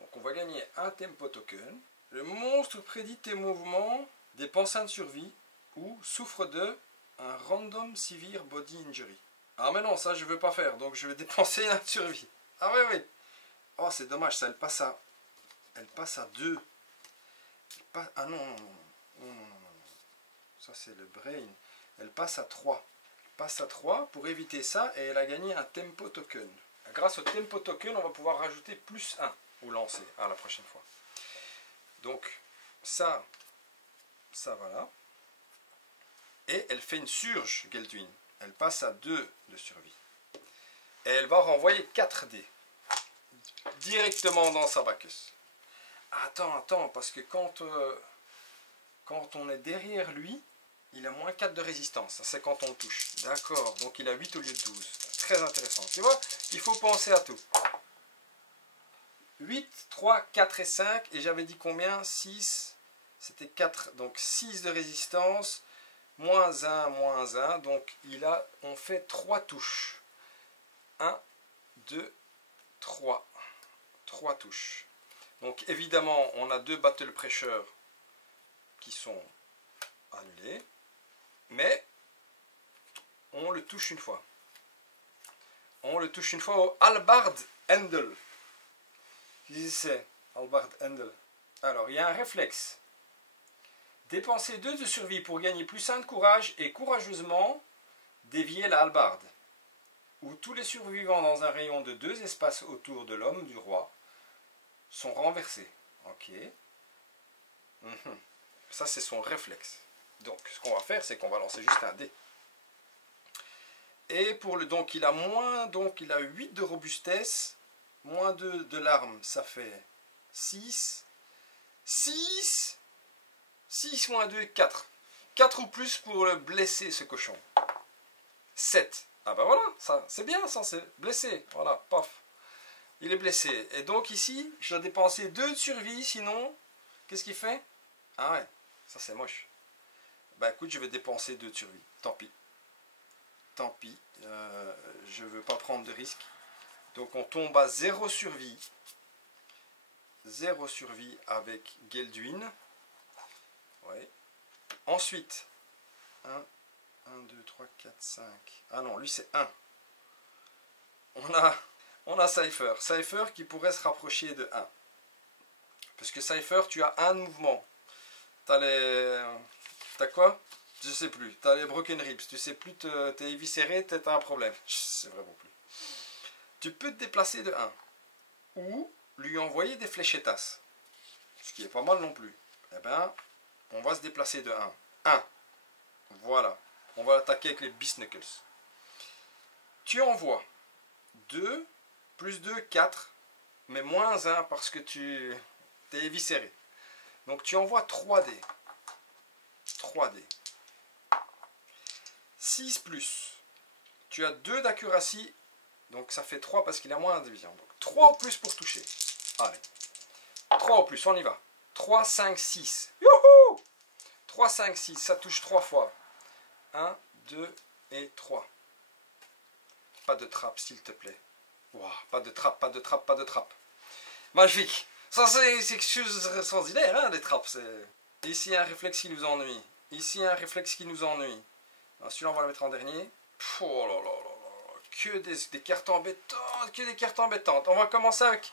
Donc on va gagner un tempo token. Le monstre prédit tes mouvements, dépense 1 de survie ou souffre de un random severe body injury. Ah mais non, ça je veux pas faire, donc je vais dépenser 1 de survie. Ah oui, oui. Oh c'est dommage, ça elle passe à 2. Ah non, non, non, non, non, non, non. Ça c'est le brain. Elle passe à 3. Elle passe à 3 pour éviter ça et elle a gagné un tempo token. Grâce au tempo token, on va pouvoir rajouter plus 1 ou lancer à la prochaine fois. Donc ça voilà. Et elle fait une surge, Geldwin. Elle passe à 2 de survie. Et elle va renvoyer 4 dés. Directement dans sa Bacchus. Attends, parce que quand on est derrière lui, il a moins 4 de résistance. Ça, c'est quand on le touche. D'accord, donc il a 8 au lieu de 12. Très intéressant. Tu vois, il faut penser à tout. 8, 3, 4 et 5. Et j'avais dit combien? 6. C'était 4. Donc 6 de résistance. Moins 1. Donc on fait 3 touches. 1, 2, 3. 3 touches. Donc évidemment, on a 2 Battle Pressure qui sont annulés. Mais on le touche une fois. On le touche une fois au Halberd Handle. Qu'est-ce que c'est, Halberd Handle? Alors, il y a un réflexe. Dépenser 2 de survie pour gagner plus 1 de courage et courageusement dévier la hallebarde. Où tous les survivants dans un rayon de 2 espaces autour de l'homme du roi sont renversés. Ok. Ça, c'est son réflexe. Donc, ce qu'on va faire, c'est qu'on va lancer juste un dé. Et pour le donc, il a 8 de robustesse, moins 2 de l'arme, ça fait 6. 6 moins 2, 4. 4 ou plus pour le blesser, ce cochon. 7. Ah ben voilà, ça c'est bien, ça c'est blessé. Voilà, paf. Il est blessé. Et donc ici, je dois dépenser 2 de survie, sinon, qu'est-ce qu'il fait? Ah ouais, ça c'est moche. Bah écoute, je vais dépenser 2 de survie. Tant pis. Tant pis. Je ne veux pas prendre de risque. Donc on tombe à 0 survie. 0 survie avec Geldwin. Ouais. Ensuite, 1, 2, 3, 4, 5. Ah non, lui c'est 1. On a Cypher. Cypher qui pourrait se rapprocher de 1. Parce que Cypher, tu as un mouvement. T'as quoi? Je sais plus. T'as les broken ribs. Tu sais plus, t'es éviscéré, t'as un problème. Je sais vraiment plus. Tu peux te déplacer de 1. Ou lui envoyer des fléchettas. Ce qui est pas mal non plus. Eh ben, on va se déplacer de 1. 1. Voilà. On va attaquer avec les Beast Knuckles. Tu envoies 2, plus 2, 4. Mais moins 1 parce que tu t'es éviscéré. Donc tu envoies 3 dés. 3 dés. 6 plus. Tu as 2 d'accuracy. Donc ça fait 3 parce qu'il a moins 1 de division. Donc 3 au plus pour toucher. Allez. 3 au plus, on y va. 3, 5, 6. Youhou! 3, 5, 6. Ça touche 3 fois. 1, 2 et 3. Pas de trappe, s'il te plaît. Wow, pas de trappe, pas de trappe, pas de trappe. Magique. Ça, c'est quelque chose extraordinaire, hein, les trappes. Ici, un réflexe qui nous ennuie. Ici, un réflexe qui nous ennuie. Celui-là, on va le mettre en dernier. Oh là là là là. Que des cartes embêtantes. Que des cartes embêtantes. On va commencer avec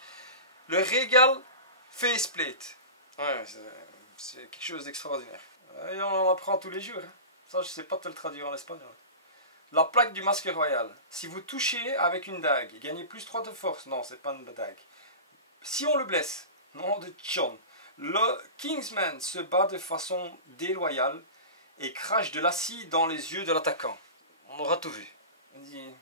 le Regal Faceplate. Ouais, c'est quelque chose d'extraordinaire. Et on en apprend tous les jours. Hein. Ça, je ne sais pas te le traduire en espagnol. La plaque du masque royal. Si vous touchez avec une dague, gagnez plus 3 de force. Non, c'est pas une dague. Si on le blesse, nom de Tchon, Le Kingsman se bat de façon déloyale et crache de l'acide dans les yeux de l'attaquant. On aura tout vu. On dit,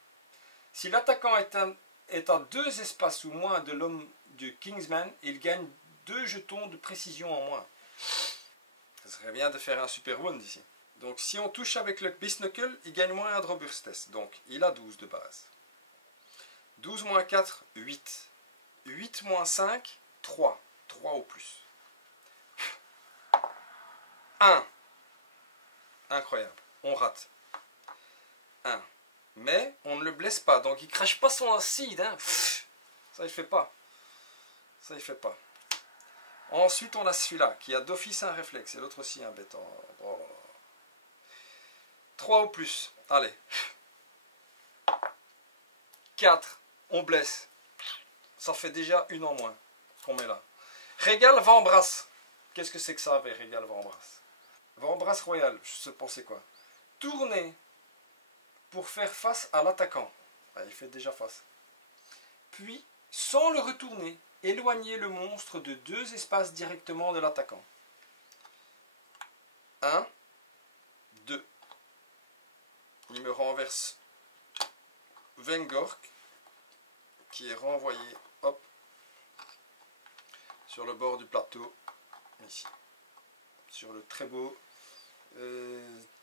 si l'attaquant est à 2 espaces ou moins de l'homme du Kingsman, il gagne 2 jetons de précision en moins. Ça serait bien de faire un super wound ici. Donc si on touche avec le Bisnuckle, il gagne moins un Drawburst test. Donc il a 12 de base. 12 moins 4, 8. 8 moins 5, 3. 3 au plus. 1. Incroyable. On rate. 1. Mais on ne le blesse pas. Donc il crache pas son acide. Hein. Ça il fait pas. Ça il fait pas. Ensuite on a celui-là qui a d'office un réflexe et l'autre aussi un bête. Oh. 3 au plus. Allez. 4. On blesse. Ça fait déjà une en moins qu'on met là. Régal Vambrasse. Qu'est-ce que c'est que ça avec Régal Vambrasse? Vambrasse royal, je sais pas c'est quoi. Tourner pour faire face à l'attaquant. Il fait déjà face. Puis, sans le retourner, éloigner le monstre de 2 espaces directement de l'attaquant. 1, 2. Il me renverse Vengork, qui est renvoyé, hop, sur le bord du plateau, ici. Sur le très beau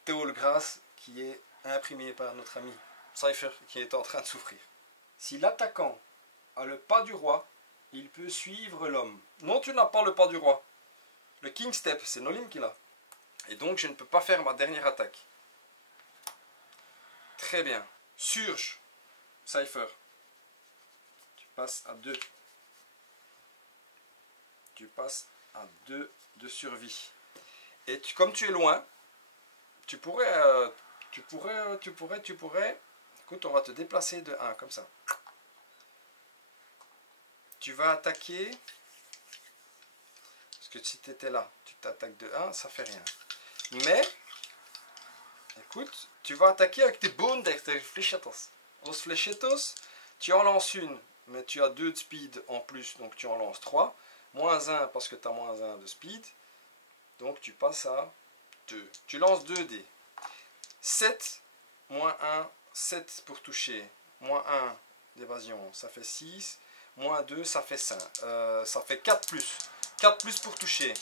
Théolgras qui est imprimé par notre ami Cypher qui est en train de souffrir. Si l'attaquant a le pas du roi, il peut suivre l'homme. Non, tu n'as pas le pas du roi. Le King Step, c'est Nolim qui l'a. Et donc je ne peux pas faire ma dernière attaque. Très bien. Surge, Cypher. Tu passes à 2. Tu passes à 2 de survie. Et comme tu es loin, tu pourrais, écoute, on va te déplacer de 1, comme ça. Tu vas attaquer, parce que si tu étais là, tu t'attaques de 1, ça fait rien. Mais, écoute, tu vas attaquer avec tes bones, tes fléchetos. Aux fléchetos, tu en lances une, mais tu as 2 de speed en plus, donc tu en lances 3. Moins 1 parce que tu as moins 1 de speed. Donc tu passes à 2. Tu lances 2 dés. 7, moins 1, 7 pour toucher. Moins 1 d'évasion, ça fait 6. Moins 2, ça fait 5. Ça fait 4 plus. 4 plus pour toucher.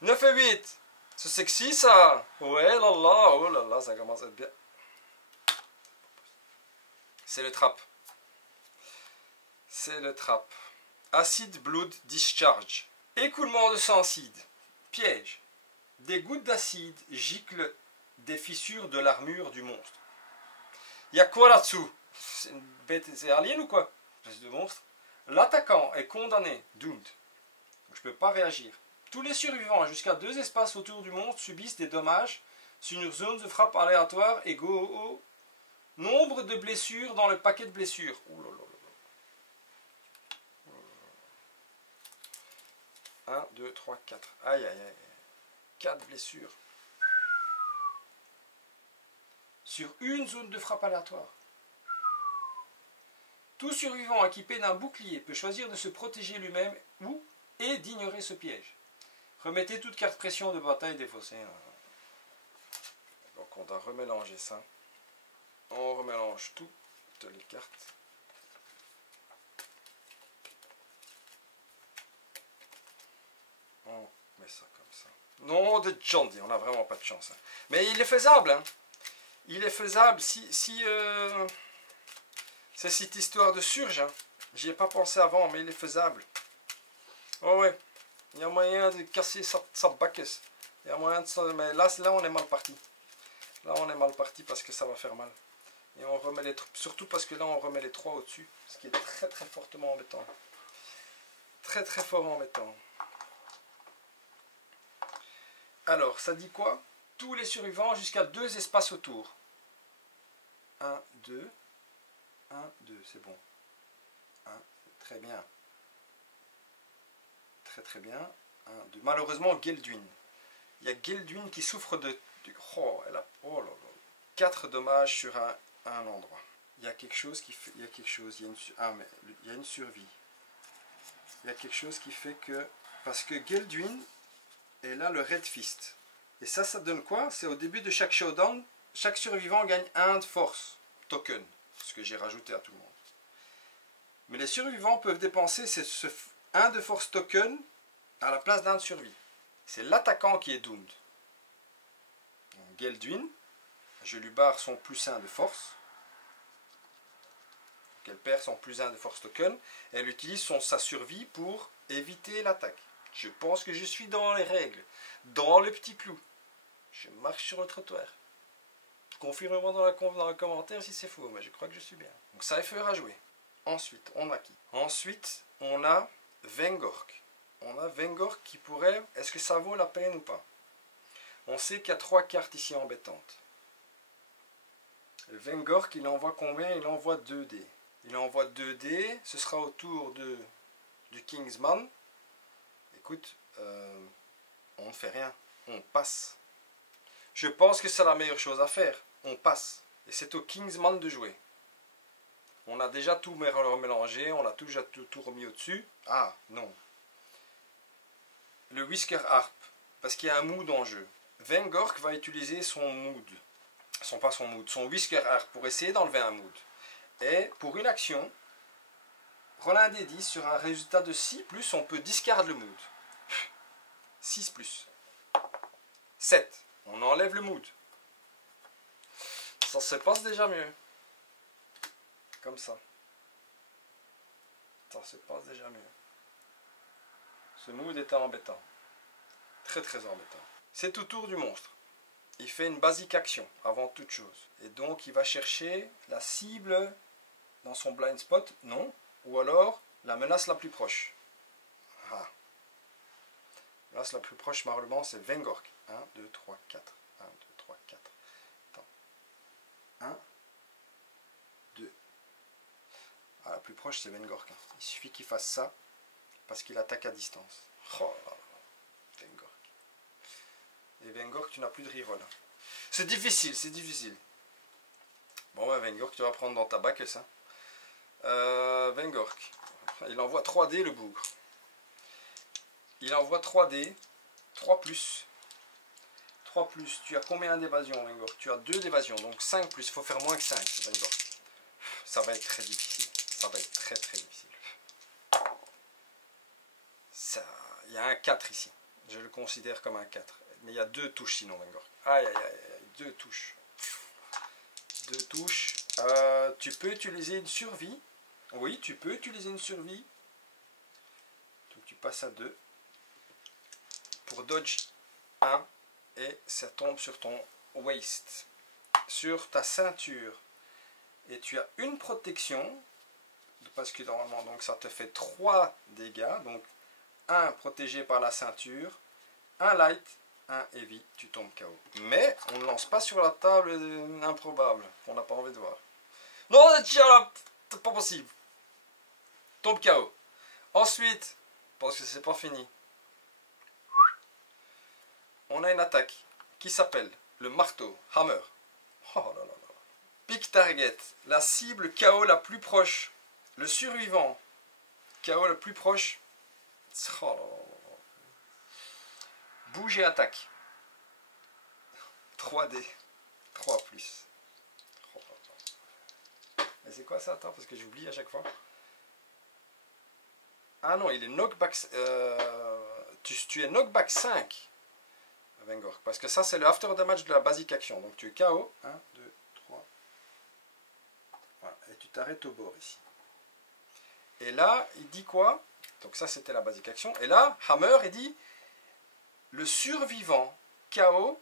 9 et 8. C'est sexy ça. Ouais, là là, oh là là, ça commence à être bien. C'est le trap. C'est le trap. Acid Blood Discharge. Écoulement de sang acide. Piège. Des gouttes d'acide giclent des fissures de l'armure du monstre. Il y a quoi là-dessous? C'est une bête, c'est alien ou quoi? Espèce de monstre. L'attaquant est condamné, doomed. Je ne peux pas réagir. Tous les survivants jusqu'à 2 espaces autour du monstre subissent des dommages sur une zone de frappe aléatoire égaux au nombre de blessures dans le paquet de blessures. Ouh là là. 1, 2, 3, 4. Aïe, aïe, aïe. 4 blessures. Sur une zone de frappe aléatoire. Tout survivant équipé d'un bouclier peut choisir de se protéger lui-même et d'ignorer ce piège. Remettez toute carte pression de bataille défaussée. Donc on doit remélanger ça. On remélange toutes les cartes. On met ça comme ça. Non, de Jandy, on n'a vraiment pas de chance. Hein. Mais il est faisable. Hein. Il est faisable. C'est cette histoire de surge. Hein. J'y ai pas pensé avant, mais il est faisable. Oh ouais. Il y a moyen de casser sa baquesse. Il y a moyen de ça. Mais là, on est mal parti. Là, on est mal parti parce que ça va faire mal. Et on remet les surtout parce que là, on remet les 3 au-dessus. Ce qui est très très fortement embêtant. Très très fort embêtant. Alors, ça dit quoi? Tous les survivants jusqu'à 2 espaces autour. 1, 2. 1, 2, c'est bon. 1, très bien. Très très bien. 1, 2. Malheureusement, Geldwin. Il y a Geldwin qui souffre de... Oh, elle a... Oh là là. 4 dommages sur un endroit. Il y a quelque chose qui fait... Il y a quelque chose. Il y a une, mais il y a une survie. il y a quelque chose qui fait que... Parce que Geldwin est là le Red Fist. Et ça donne quoi? C'est au début de chaque showdown, chaque survivant gagne 1 de force token. Ce que j'ai rajouté à tout le monde. Mais les survivants peuvent dépenser ce 1 de force token à la place d'un de survie. C'est l'attaquant qui est doomed. Donc, Geldwin, je lui barre son +1 de force. Elle perd son +1 de force token. Et elle utilise sa survie pour éviter l'attaque. Je pense que je suis dans les règles, dans le petit clou. Je marche sur le trottoir. Confirme-moi dans le commentaire si c'est faux, mais je crois que je suis bien. Donc Cypher a joué. Ensuite, on a qui? Ensuite, on a Vengork. On a Vengork qui pourrait... Est-ce que ça vaut la peine ou pas? On sait qu'il y a 3 cartes ici embêtantes. Le Vengork, il envoie combien? Il envoie 2 dés. Il envoie 2 dés. Ce sera au tour du Kingsman. Écoute, on ne fait rien. On passe. Je pense que c'est la meilleure chose à faire. On passe. Et c'est au Kingsman de jouer. On a déjà tout mélangé, on a déjà tout remis au-dessus. Ah, non. Le Whisker Harp, parce qu'il y a un mood en jeu. Vengork va utiliser son mood. Son Whisker Harp pour essayer d'enlever un mood. Et pour une action, roll un D10 sur un résultat de 6+, on peut discard le mood. 6+. 7. On enlève le mood. Ça se passe déjà mieux. Comme ça. Ça se passe déjà mieux. Ce mood est embêtant. Très très embêtant. C'est au tour du monstre. Il fait une basique action avant toute chose. Et donc il va chercher la cible dans son blind spot. Non. Ou alors la menace la plus proche. Ah. La menace la plus proche normalement c'est Vengork. 1, 2, 3, 4. 1, 2, 3, 4. Attends. 1. Ah, la plus proche c'est Vengork. Il suffit qu'il fasse ça parce qu'il attaque à distance. Oh là là. Vengork. Et Vengork, tu n'as plus de reroll. C'est difficile, c'est difficile. Bon, ben, Vengork, tu vas prendre dans ta bac ça. Vengork. Il envoie 3D le bougre. Il envoie 3D. 3+. 3+. Tu as combien d'évasion, Vengork? Tu as 2 d'évasion, donc 5+. Il faut faire moins que 5, Vengork. Ça va être très difficile. Ça va être très très difficile. Il y a un 4 ici. Je le considère comme un 4. Mais il y a 2 touches sinon, Vengork. Aïe aïe aïe, 2 touches. 2 touches. Tu peux utiliser une survie. Oui, tu peux utiliser une survie. Donc tu passes à 2. Pour dodge 1. Et ça tombe sur ton waist. Sur ta ceinture. Et tu as une protection. Parce que normalement donc ça te fait 3 dégâts. Donc 1 protégé par la ceinture. 1 light. 1 heavy. Tu tombes KO. Mais on ne lance pas sur la table improbable. Qu'on n'a pas envie de voir. Non, tiens là. C'est pas possible. Tombe KO. Ensuite, parce que c'est pas fini. On a une attaque qui s'appelle le marteau. Hammer. Oh là là là. Pick target. La cible KO la plus proche. Le survivant, KO le plus proche. Oh là là. Bouge et attaque. 3D. 3+. Oh là là. Mais c'est quoi ça? Attends, parce que j'oublie à chaque fois. Ah non, il est knockback. Tu es knockback 5. Vengork. Parce que ça, c'est le after damage de la basic action. Donc tu es KO. 1, 2, 3. Voilà. Et tu t'arrêtes au bord ici. Et là, il dit quoi? Donc ça, c'était la basic action. Et là, Hammer, il dit le survivant KO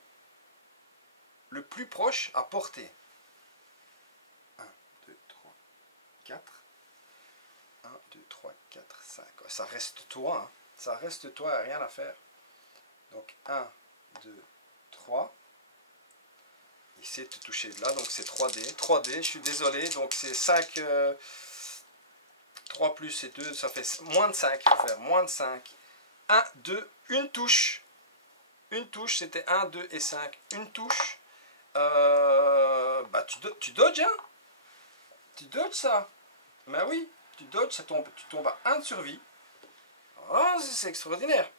le plus proche à portée. 1, 2, 3, 4. 1, 2, 3, 4, 5. Ça reste toi. Hein. Ça reste toi, rien à faire. Donc 1, 2, 3. Il sait te toucher de là, donc c'est 3D. 3D, je suis désolé, donc c'est 5... 3 plus et 2, ça fait moins de 5. Il faut faire moins de 5. 1, 2, une touche. Une touche, c'était 1, 2 et 5. Une touche. Bah, tu dodges, hein? Tu dodges ça. Ben oui, tu dodges, ça tombe, tu tombes à 1 de survie. Ah, c'est extraordinaire.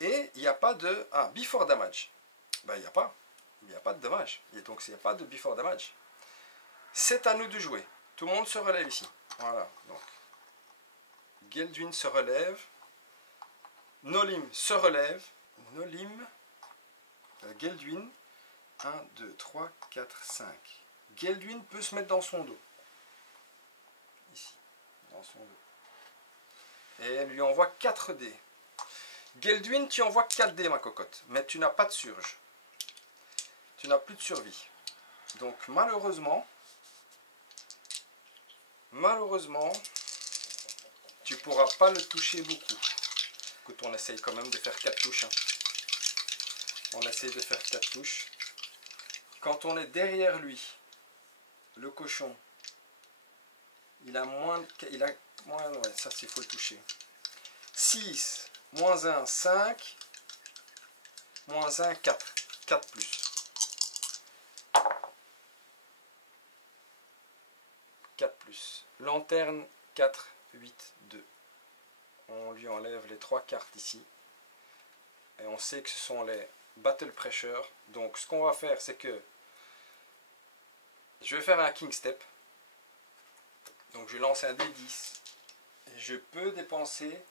Et il n'y a pas de before damage. Ben, il n'y a pas. Il n'y a pas de dommage. Et donc, il n'y a pas de before damage. C'est à nous de jouer. Tout le monde se relève ici. Voilà. Donc, Geldwin se relève. Nolim se relève. Nolim. Geldwin. 1, 2, 3, 4, 5. Geldwin peut se mettre dans son dos. Ici. Dans son dos. Et elle lui envoie 4 dés. Geldwin, tu envoies 4 dés, ma cocotte. Mais tu n'as pas de surge. Tu n'as plus de survie. Donc, malheureusement, tu ne pourras pas le toucher beaucoup. Écoute, on essaye quand même de faire 4 touches. Hein. On essaye de faire 4 touches. Quand on est derrière lui, le cochon, il a moins... ouais, ça, il faut le toucher. 6, moins 1, 5, moins 1, 4. 4 plus. 4 plus. Lanterne, 4, 8, 2. On lui enlève les 3 cartes ici. Et on sait que ce sont les Battle Pressure. Donc ce qu'on va faire, c'est que je vais faire un King Step. Donc je lance un D10. Et je peux dépenser.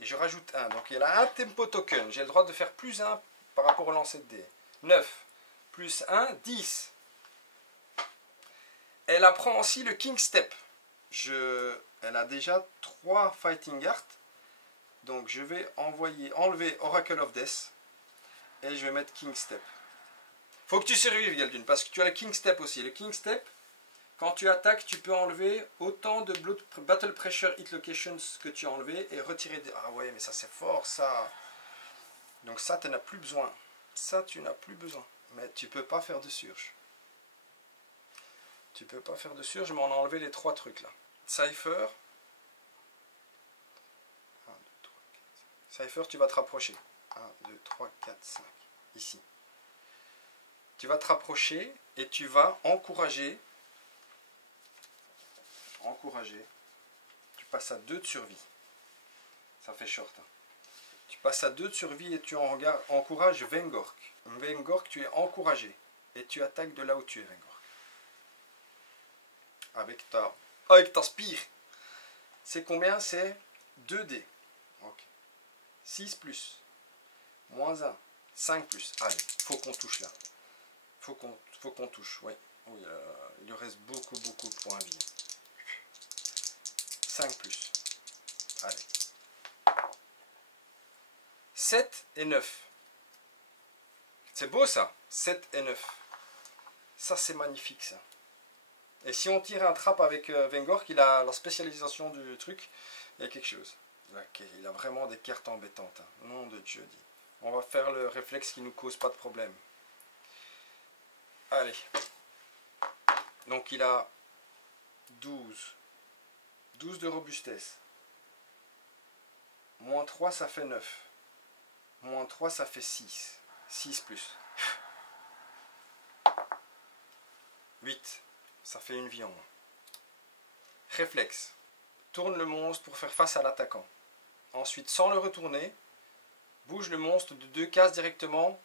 Et je rajoute 1. Donc il y a un Tempo Token. J'ai le droit de faire plus 1 par rapport au lancer de dés. 9 plus 1, 10. Elle apprend aussi le King Step. Elle a déjà 3 Fighting Art. Donc je vais enlever Oracle of Death. Et je vais mettre King Step. Faut que tu survives, Geldwin, parce que tu as le King Step aussi. Le King Step, quand tu attaques, tu peux enlever autant de Battle Pressure Hit Locations que tu as enlevé et retirer des... Ah ouais, mais ça c'est fort, ça. Donc ça, tu n'as plus besoin. Ça, tu n'as plus besoin. Mais tu peux pas faire de surge. Tu peux pas faire de surge, mais on a enlevé les 3 trucs là. Cypher. 1, 2, 3, 4, 5. Cypher, tu vas te rapprocher. 1, 2, 3, 4, 5. Ici. Tu vas te rapprocher et tu vas encourager. Tu passes à 2 de survie. Ça fait short. Hein. Tu passes à 2 de survie et tu encourages Vengork. Vengork, tu es encouragé. Et tu attaques de là où tu es, Vengork. Avec ta spire. C'est combien? C'est 2D. Okay. 6 plus. Moins 1. 5 plus. Allez, faut qu'on touche là. Faut qu'on touche, oui. Oui, il lui reste beaucoup de points à vie. 5 plus. Allez. 7 et 9. C'est beau ça. 7 et 9. Ça c'est magnifique ça. Et si on tire un trap avec Vengork, il a la spécialisation du truc, il y a quelque chose. Okay, il a vraiment des cartes embêtantes. Hein. Nom de Dieu dit. On va faire le réflexe qui ne nous cause pas de problème. Allez. Donc il a 12. 12 de robustesse. Moins 3, ça fait 9. Moins 3, ça fait 6. 6 plus. 8. Ça fait une vie en moins. Réflexe. Tourne le monstre pour faire face à l'attaquant. Ensuite, sans le retourner, bouge le monstre de 2 cases directement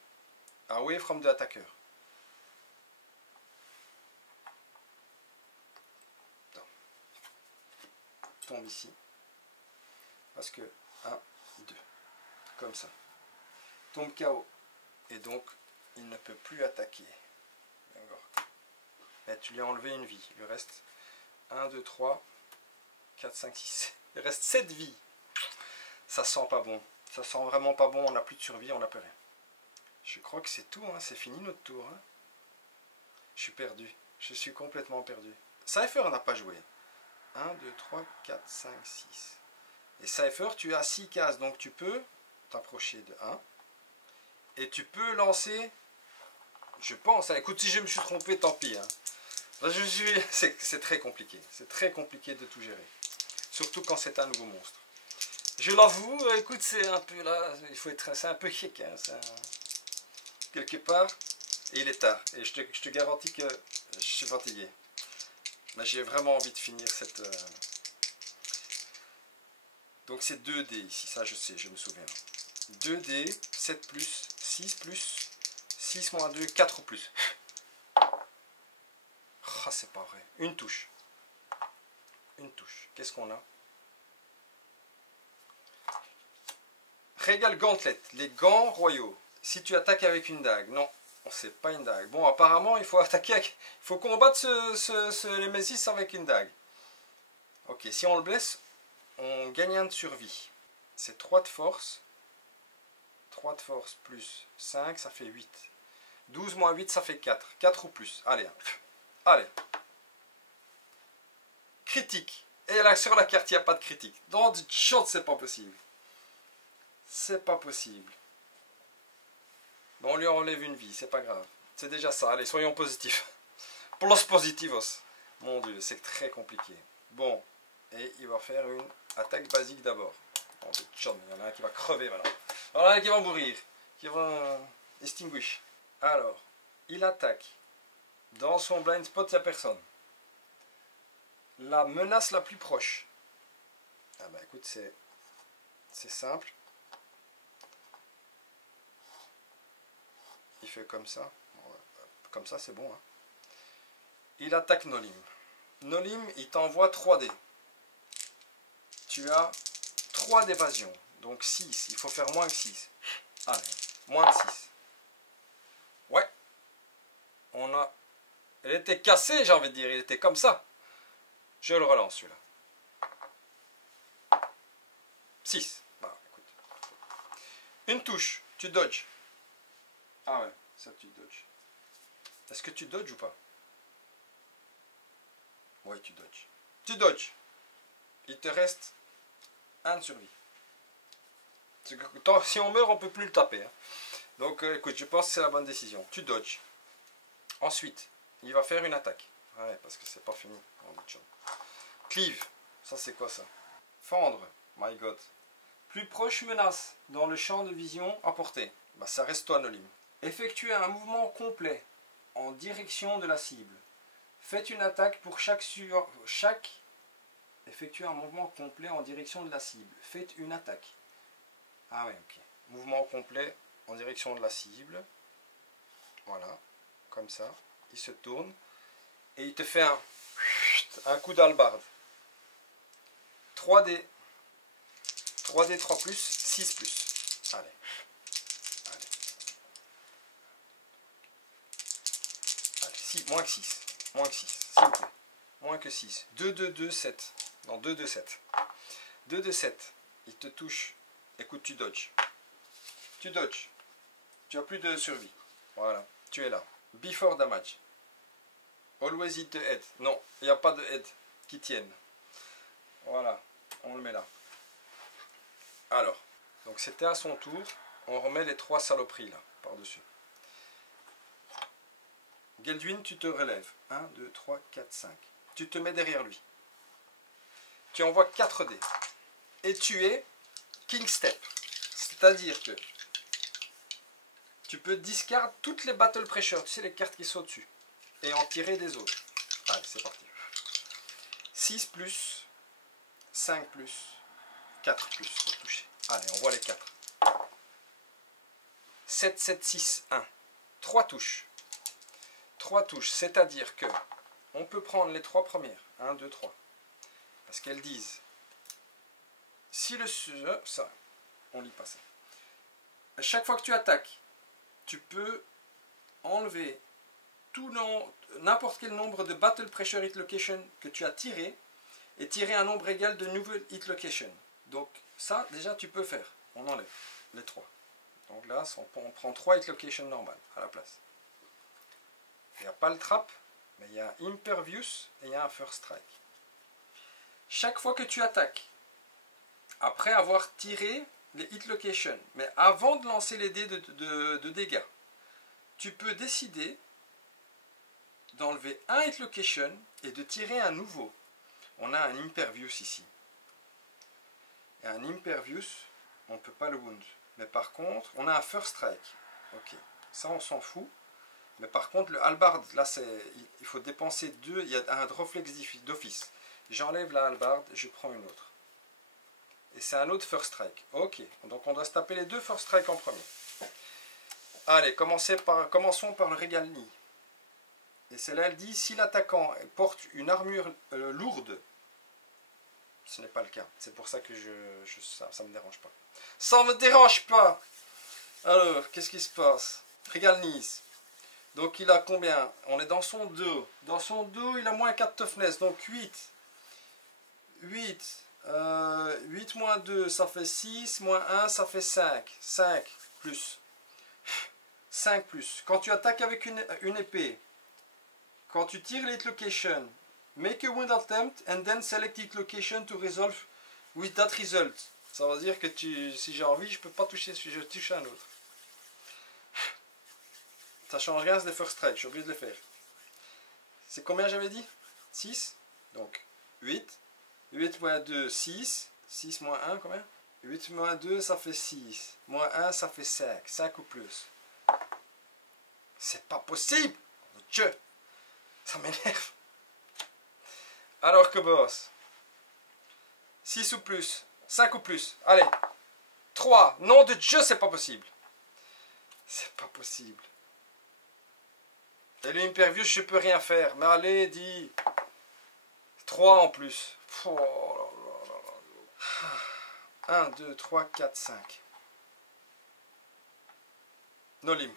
away from the attacker. Tombe ici. Parce que 1, 2. Comme ça. Tombe KO. Et donc, il ne peut plus attaquer. Et tu lui as enlevé une vie. Il lui reste 1, 2, 3, 4, 5, 6. Il reste 7 vies. Ça sent pas bon. Ça sent vraiment pas bon. On n'a plus de survie, on n'a plus rien. Je crois que c'est tout. Hein. C'est fini notre tour. Hein. Je suis perdu. Je suis complètement perdu. Cypher n'a pas joué. 1, 2, 3, 4, 5, 6. Et Cypher, tu as 6 cases. Donc tu peux t'approcher de 1. Et tu peux lancer... Je pense. Hein. Écoute, si je me suis trompé, tant pis. Hein. C'est très compliqué. C'est très compliqué de tout gérer. Surtout quand c'est un nouveau monstre. Je l'avoue, écoute, c'est un peu là, il faut être, c'est un peu chic, hein, quelque part, et il est tard. Et je te garantis que je suis fatigué. Mais j'ai vraiment envie de finir Donc c'est 2D ici, ça je sais, je me souviens. 2D, 7 plus, 6, 6 moins 2, 4 plus. Ah, c'est pas vrai. Une touche. Une touche. Qu'est-ce qu'on a? Regal Gauntlet, les gants royaux. Si tu attaques avec une dague. Non, c'est pas une dague. Bon, apparemment, il faut attaquer avec... Il faut combattre ce Nemesis avec une dague. Ok, si on le blesse, on gagne un de survie. C'est 3 de force. 3 de force plus 5, ça fait 8. 12 moins 8, ça fait 4. 4 ou plus. Allez. Allez. Critique. Et là, sur la carte, il n'y a pas de critique. Dans du shot, c'est pas possible. C'est pas possible. Bon, on lui enlève une vie, c'est pas grave. C'est déjà ça. Allez, soyons positifs. Plus positivos. Mon Dieu, c'est très compliqué. Bon. Et il va faire une attaque basique d'abord. Bon, il y en a un qui va crever maintenant. Il y en a un qui va mourir. Qui va extinguish. Alors, il attaque. Dans son blind spot, il n'y a personne. La menace la plus proche. Ah bah écoute, c'est simple. Il fait comme ça. Comme ça, c'est bon. Hein. Il attaque Nolim. Nolim, il t'envoie 3D. Tu as 3 d'évasion. Donc 6. Il faut faire moins que 6. Allez, moins de 6. Ouais. On a... Elle était cassée, j'ai envie de dire. Il était comme ça. Je le relance, celui-là. 6. Bah, écoute. Une touche. Tu dodges. Ah ouais, ça tu dodges. Est-ce que tu dodges ou pas? Ouais, tu dodges. Tu dodges. Il te reste un de survie. Si on meurt, on peut plus le taper. Hein. Donc, écoute, je pense que c'est la bonne décision. Tu dodges. Ensuite, il va faire une attaque. Ouais, parce que c'est pas fini. Cleave. Ça, c'est quoi ça? Fendre. My God. Plus proche menace dans le champ de vision à portée. Bah, ça reste toi, Nolim. Effectuez un mouvement complet en direction de la cible. Faites une attaque pour chaque... Effectuez un mouvement complet en direction de la cible. Faites une attaque. Ah ouais, ok. Mouvement complet en direction de la cible. Voilà. Comme ça. Il se tourne. Et il te fait un coup d'hallebarde. 3D. 3D 3 plus, 6 plus. Allez. Moins que 6. Moins que 6. S'il vous plaît. Moins que 6. 2, 2, 2, 7. Non, 2, 2, 7. 2, 2, 7. Il te touche. Écoute, tu dodges. Tu dodges. Tu as plus de survie. Voilà. Tu es là. Before damage. Always hit the head. Non, il n'y a pas de head qui tienne. Voilà. On le met là. Alors. Donc c'était à son tour. On remet les 3 saloperies là. Par-dessus. Geldwin, tu te relèves. 1, 2, 3, 4, 5. Tu te mets derrière lui. Tu envoies 4 dés. Et tu es King Step. C'est-à-dire que tu peux discard toutes les Battle Pressure. Tu sais, les cartes qui sont au-dessus. Et en tirer des autres. Allez, c'est parti. 6 plus, 5 plus, 4 plus pour toucher. Allez, on voit les 4. 7, 7, 6, 1. 3 touches. 3 touches, c'est-à-dire que on peut prendre les 3 premières. 1, 2, 3. Parce qu'elles disent, si le... ça, on lit pas ça. À chaque fois que tu attaques, tu peux enlever n'importe quel nombre de Battle Pressure Hit Location que tu as tiré et tirer un nombre égal de nouvelles Hit Location. Donc ça, déjà, tu peux faire. On enlève les 3. Donc là, on prend 3 Hit Location normales à la place. Il n'y a pas le trap, mais il y a un Impervious et il y a un First Strike. Chaque fois que tu attaques, après avoir tiré les hit locations, mais avant de lancer les dés de dégâts, tu peux décider d'enlever un hit location et de tirer un nouveau. On a un Impervious ici. Et un Impervious, on ne peut pas le wound. Mais par contre, on a un First Strike. Ok, ça on s'en fout. Mais par contre, le halberd, là, il faut dépenser 2. Il y a un reflex d'office. J'enlève la halberd, je prends une autre. Et c'est un autre first strike. Ok, donc on doit se taper les deux first strike en premier. Allez, commençons par le régal nid. Et celle-là, elle dit, si l'attaquant porte une armure lourde, ce n'est pas le cas. C'est pour ça que ça me dérange pas. Ça me dérange pas. Alors, qu'est-ce qui se passe? Régal Nice. Donc il a combien? On est dans son dos. Dans son dos, il a moins 4 toughness. Donc 8. 8 moins 2, ça fait 6. Moins 1, ça fait 5. 5 plus. 5 plus. Quand tu attaques avec une épée, quand tu tires l'hit location, make a wound attempt and then select hit location to resolve with that result. Ça veut dire que si j'ai envie, je peux pas toucher si je touche un autre. Ça change rien, c'est des first strike, je suis obligé de le faire. C'est combien j'avais dit? 6. Donc 8. 8 moins 2, 6. 6 moins 1, combien? 8 moins 2, ça fait 6. Moins 1, ça fait 5. 5 ou plus. C'est pas possible! Dieu! Ça m'énerve. Alors que boss. 6 ou plus. 5 ou plus. Allez. 3. Nom de Dieu, c'est pas possible. C'est pas possible. Et l'impervious, je peux rien faire. Mais allez, dis. 3 en plus. Oh là là là là. 1, 2, 3, 4, 5. Nolim.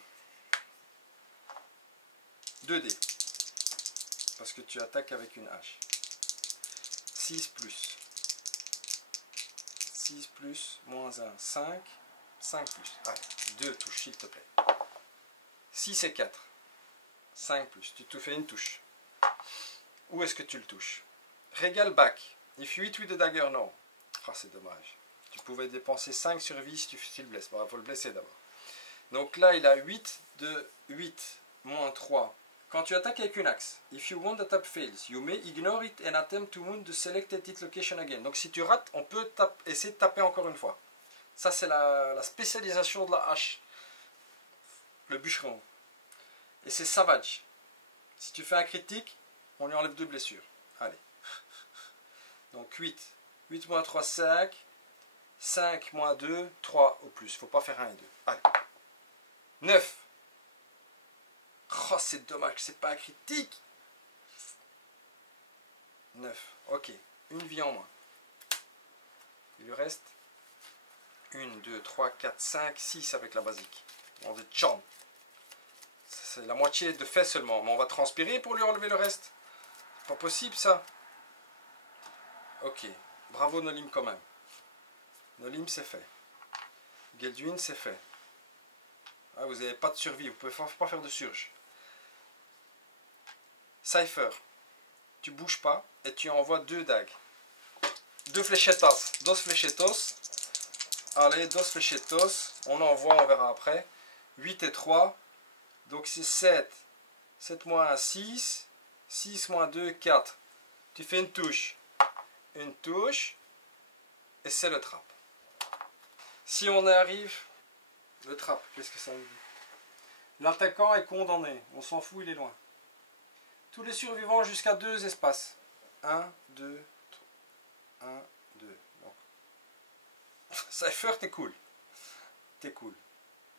2D. Parce que tu attaques avec une hache. 6 plus. 6 plus, moins 1, 5. 5 plus. Allez, 2 touches, s'il te plaît. 6 et 4. 5 plus. Tu te fais une touche. Où est-ce que tu le touches? Régal back. If you hit with the dagger, no. Ah, c'est dommage. Tu pouvais dépenser 5 sur vie si tu le blesses. Bon, il faut le blesser d'abord. Donc là, il a 8 de 8 moins 3. Quand tu attaques avec une axe, if you want the tap fails, you may ignore it and attempt to wound the selected hit location again. Donc si tu rates, on peut essayer de taper encore une fois. Ça, c'est la spécialisation de la hache. Le bûcheron. Et c'est savage. Si tu fais un critique, on lui enlève 2 blessures. Allez. Donc 8. 8 moins 3, 5. 5 moins 2, 3 au plus. Faut pas faire 1 et 2. Allez. 9. Oh, c'est dommage que c'est pas un critique. 9. Ok. Une vie en moins. Il lui reste 1, 2, 3, 4, 5, 6 avec la basique. On de charm. C'est la moitié de fait seulement. Mais on va transpirer pour lui enlever le reste. C'est pas possible ça. Ok. Bravo Nolim quand même. Nolim c'est fait. Gelduin c'est fait. Ah, vous n'avez pas de survie. Vous ne pouvez pas faire de surge. Cypher. Tu bouges pas et tu envoies 2 dagues. 2 fléchetas. 2 fléchetos. Allez, 2 fléchetos. On envoie, on verra après. 8 et 3. Donc c'est 7. 7 moins 1, 6. 6 moins 2, 4. Tu fais une touche. Une touche. Et c'est le trap. Si on arrive... Le trap, qu'est-ce que ça veut dire? L'attaquant est condamné. On s'en fout, il est loin. Tous les survivants jusqu'à 2 espaces. 1, 2, 3. 1, 2. Bon. Cypher, t'es cool. T'es cool.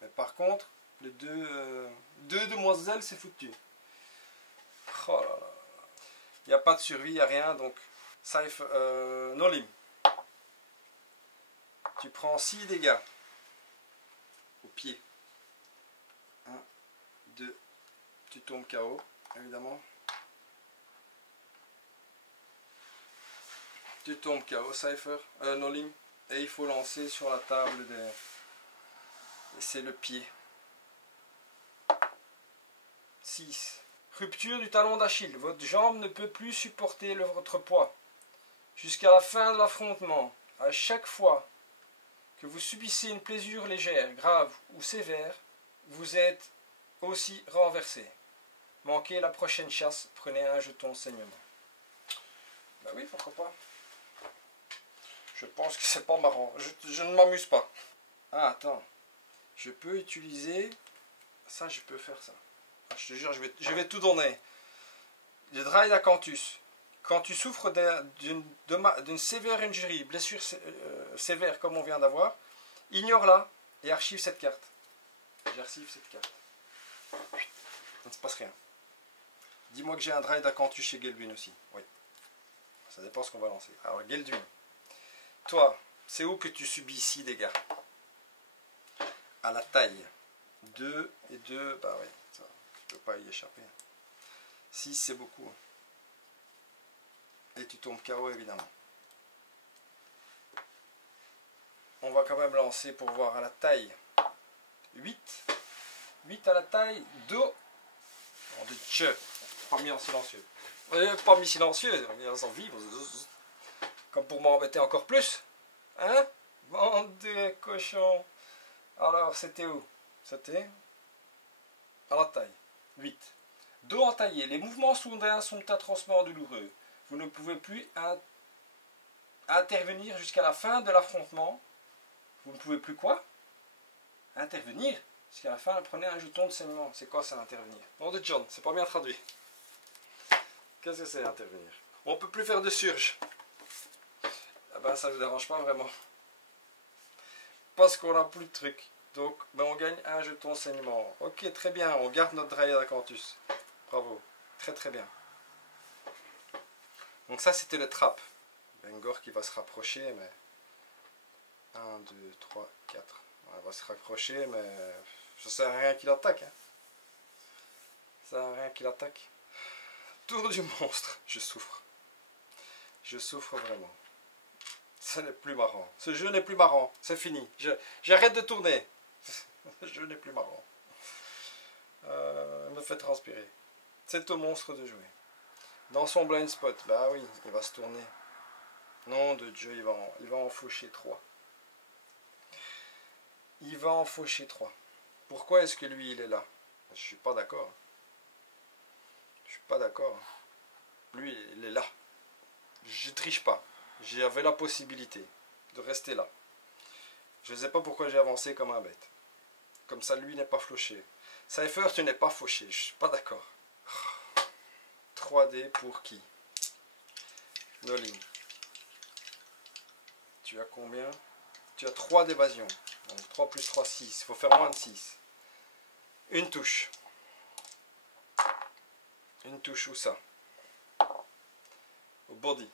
Mais par contre, les deux demoiselles, c'est foutu. Oh là là. Il n'y a pas de survie, il n'y a rien. Donc, Cypher, Nolim. Tu prends 6 dégâts. Au pied. 1, 2. Tu tombes KO, évidemment. Tu tombes KO, Cypher, Nolim. Et il faut lancer sur la table des... Et c'est le pied. 6. Rupture du talon d'Achille. Votre jambe ne peut plus supporter votre poids. Jusqu'à la fin de l'affrontement, à chaque fois que vous subissez une blessure légère, grave ou sévère, vous êtes aussi renversé. Manquez la prochaine chasse, prenez un jeton saignement. Ben oui, pourquoi pas. Je pense que c'est pas marrant. Je ne m'amuse pas. Ah, attends. Je peux utiliser... Ça, je peux faire ça. Ah, je te jure, je vais tout donner. Le Dry d'Acanthus. quand tu souffres d'une sévère injury, blessure sévère comme on vient d'avoir, ignore-la et archive cette carte. J'archive cette carte. Il ne se passe rien. Dis-moi que j'ai un Dryad Acanthus chez Geldwin aussi. Oui. Ça dépend ce qu'on va lancer. Alors Geldwin. Toi, c'est où que tu subis ici des dégâts? À la taille. 2 et 2, bah oui, ça, tu ne peux pas y échapper. 6 c'est beaucoup. Et tu tombes KO évidemment. On va quand même lancer pour voir à la taille. 8. 8 à la taille. 2. Oh de Dieu. Pas mis en silencieux. Pas mis silencieux, on est en vive. Comme pour m'embêter encore plus. Hein? Bande de cochons. Alors, c'était où? C'était à la taille. 8. Dos entaillé. Les mouvements soudains sont atrocement douloureux. Vous ne pouvez plus intervenir jusqu'à la fin de l'affrontement. Vous ne pouvez plus quoi? Intervenir jusqu'à la fin. Prenez un jeton de saignement. C'est quoi ça, intervenir? Nom de John, c'est pas bien traduit. Qu'est-ce que c'est, intervenir? On ne peut plus faire de surge. Ah ben, ça ne vous dérange pas vraiment. Parce qu'on n'a plus de trucs. Donc, ben, on gagne un jeton saignement. Ok, très bien. On garde notre Dryad Acanthus. Bravo. Très très bien. Donc ça, c'était le trap. Vengor qui va se rapprocher, mais... 1, 2, 3, 4. Il va se rapprocher, mais... ça sert à rien qu'il attaque. Hein. Ça sert à rien qu'il attaque. Tour du monstre. Je souffre. Je souffre vraiment. Ce n'est plus marrant. Ce jeu n'est plus marrant. C'est fini. J'arrête de tourner. Ce jeu n'est plus marrant. Me fait transpirer. C'est au monstre de jouer. Dans son blind spot. Bah oui, il va se tourner. Nom de Dieu, il va en faucher 3. Il va en faucher 3. Pourquoi est-ce que lui, il est là? Je suis pas d'accord. Je suis pas d'accord. Lui, il est là. Je triche pas. J'avais la possibilité de rester là. Je ne sais pas pourquoi j'ai avancé comme un bête. Comme ça, lui n'est pas fauché. Cypher, tu n'es pas fauché. Je suis pas d'accord. 3D pour qui? Nolin. Tu as combien? Tu as 3 d'évasion. Donc 3 plus 3, 6. Il faut faire moins de 6. Une touche. Une touche où ça? Au body.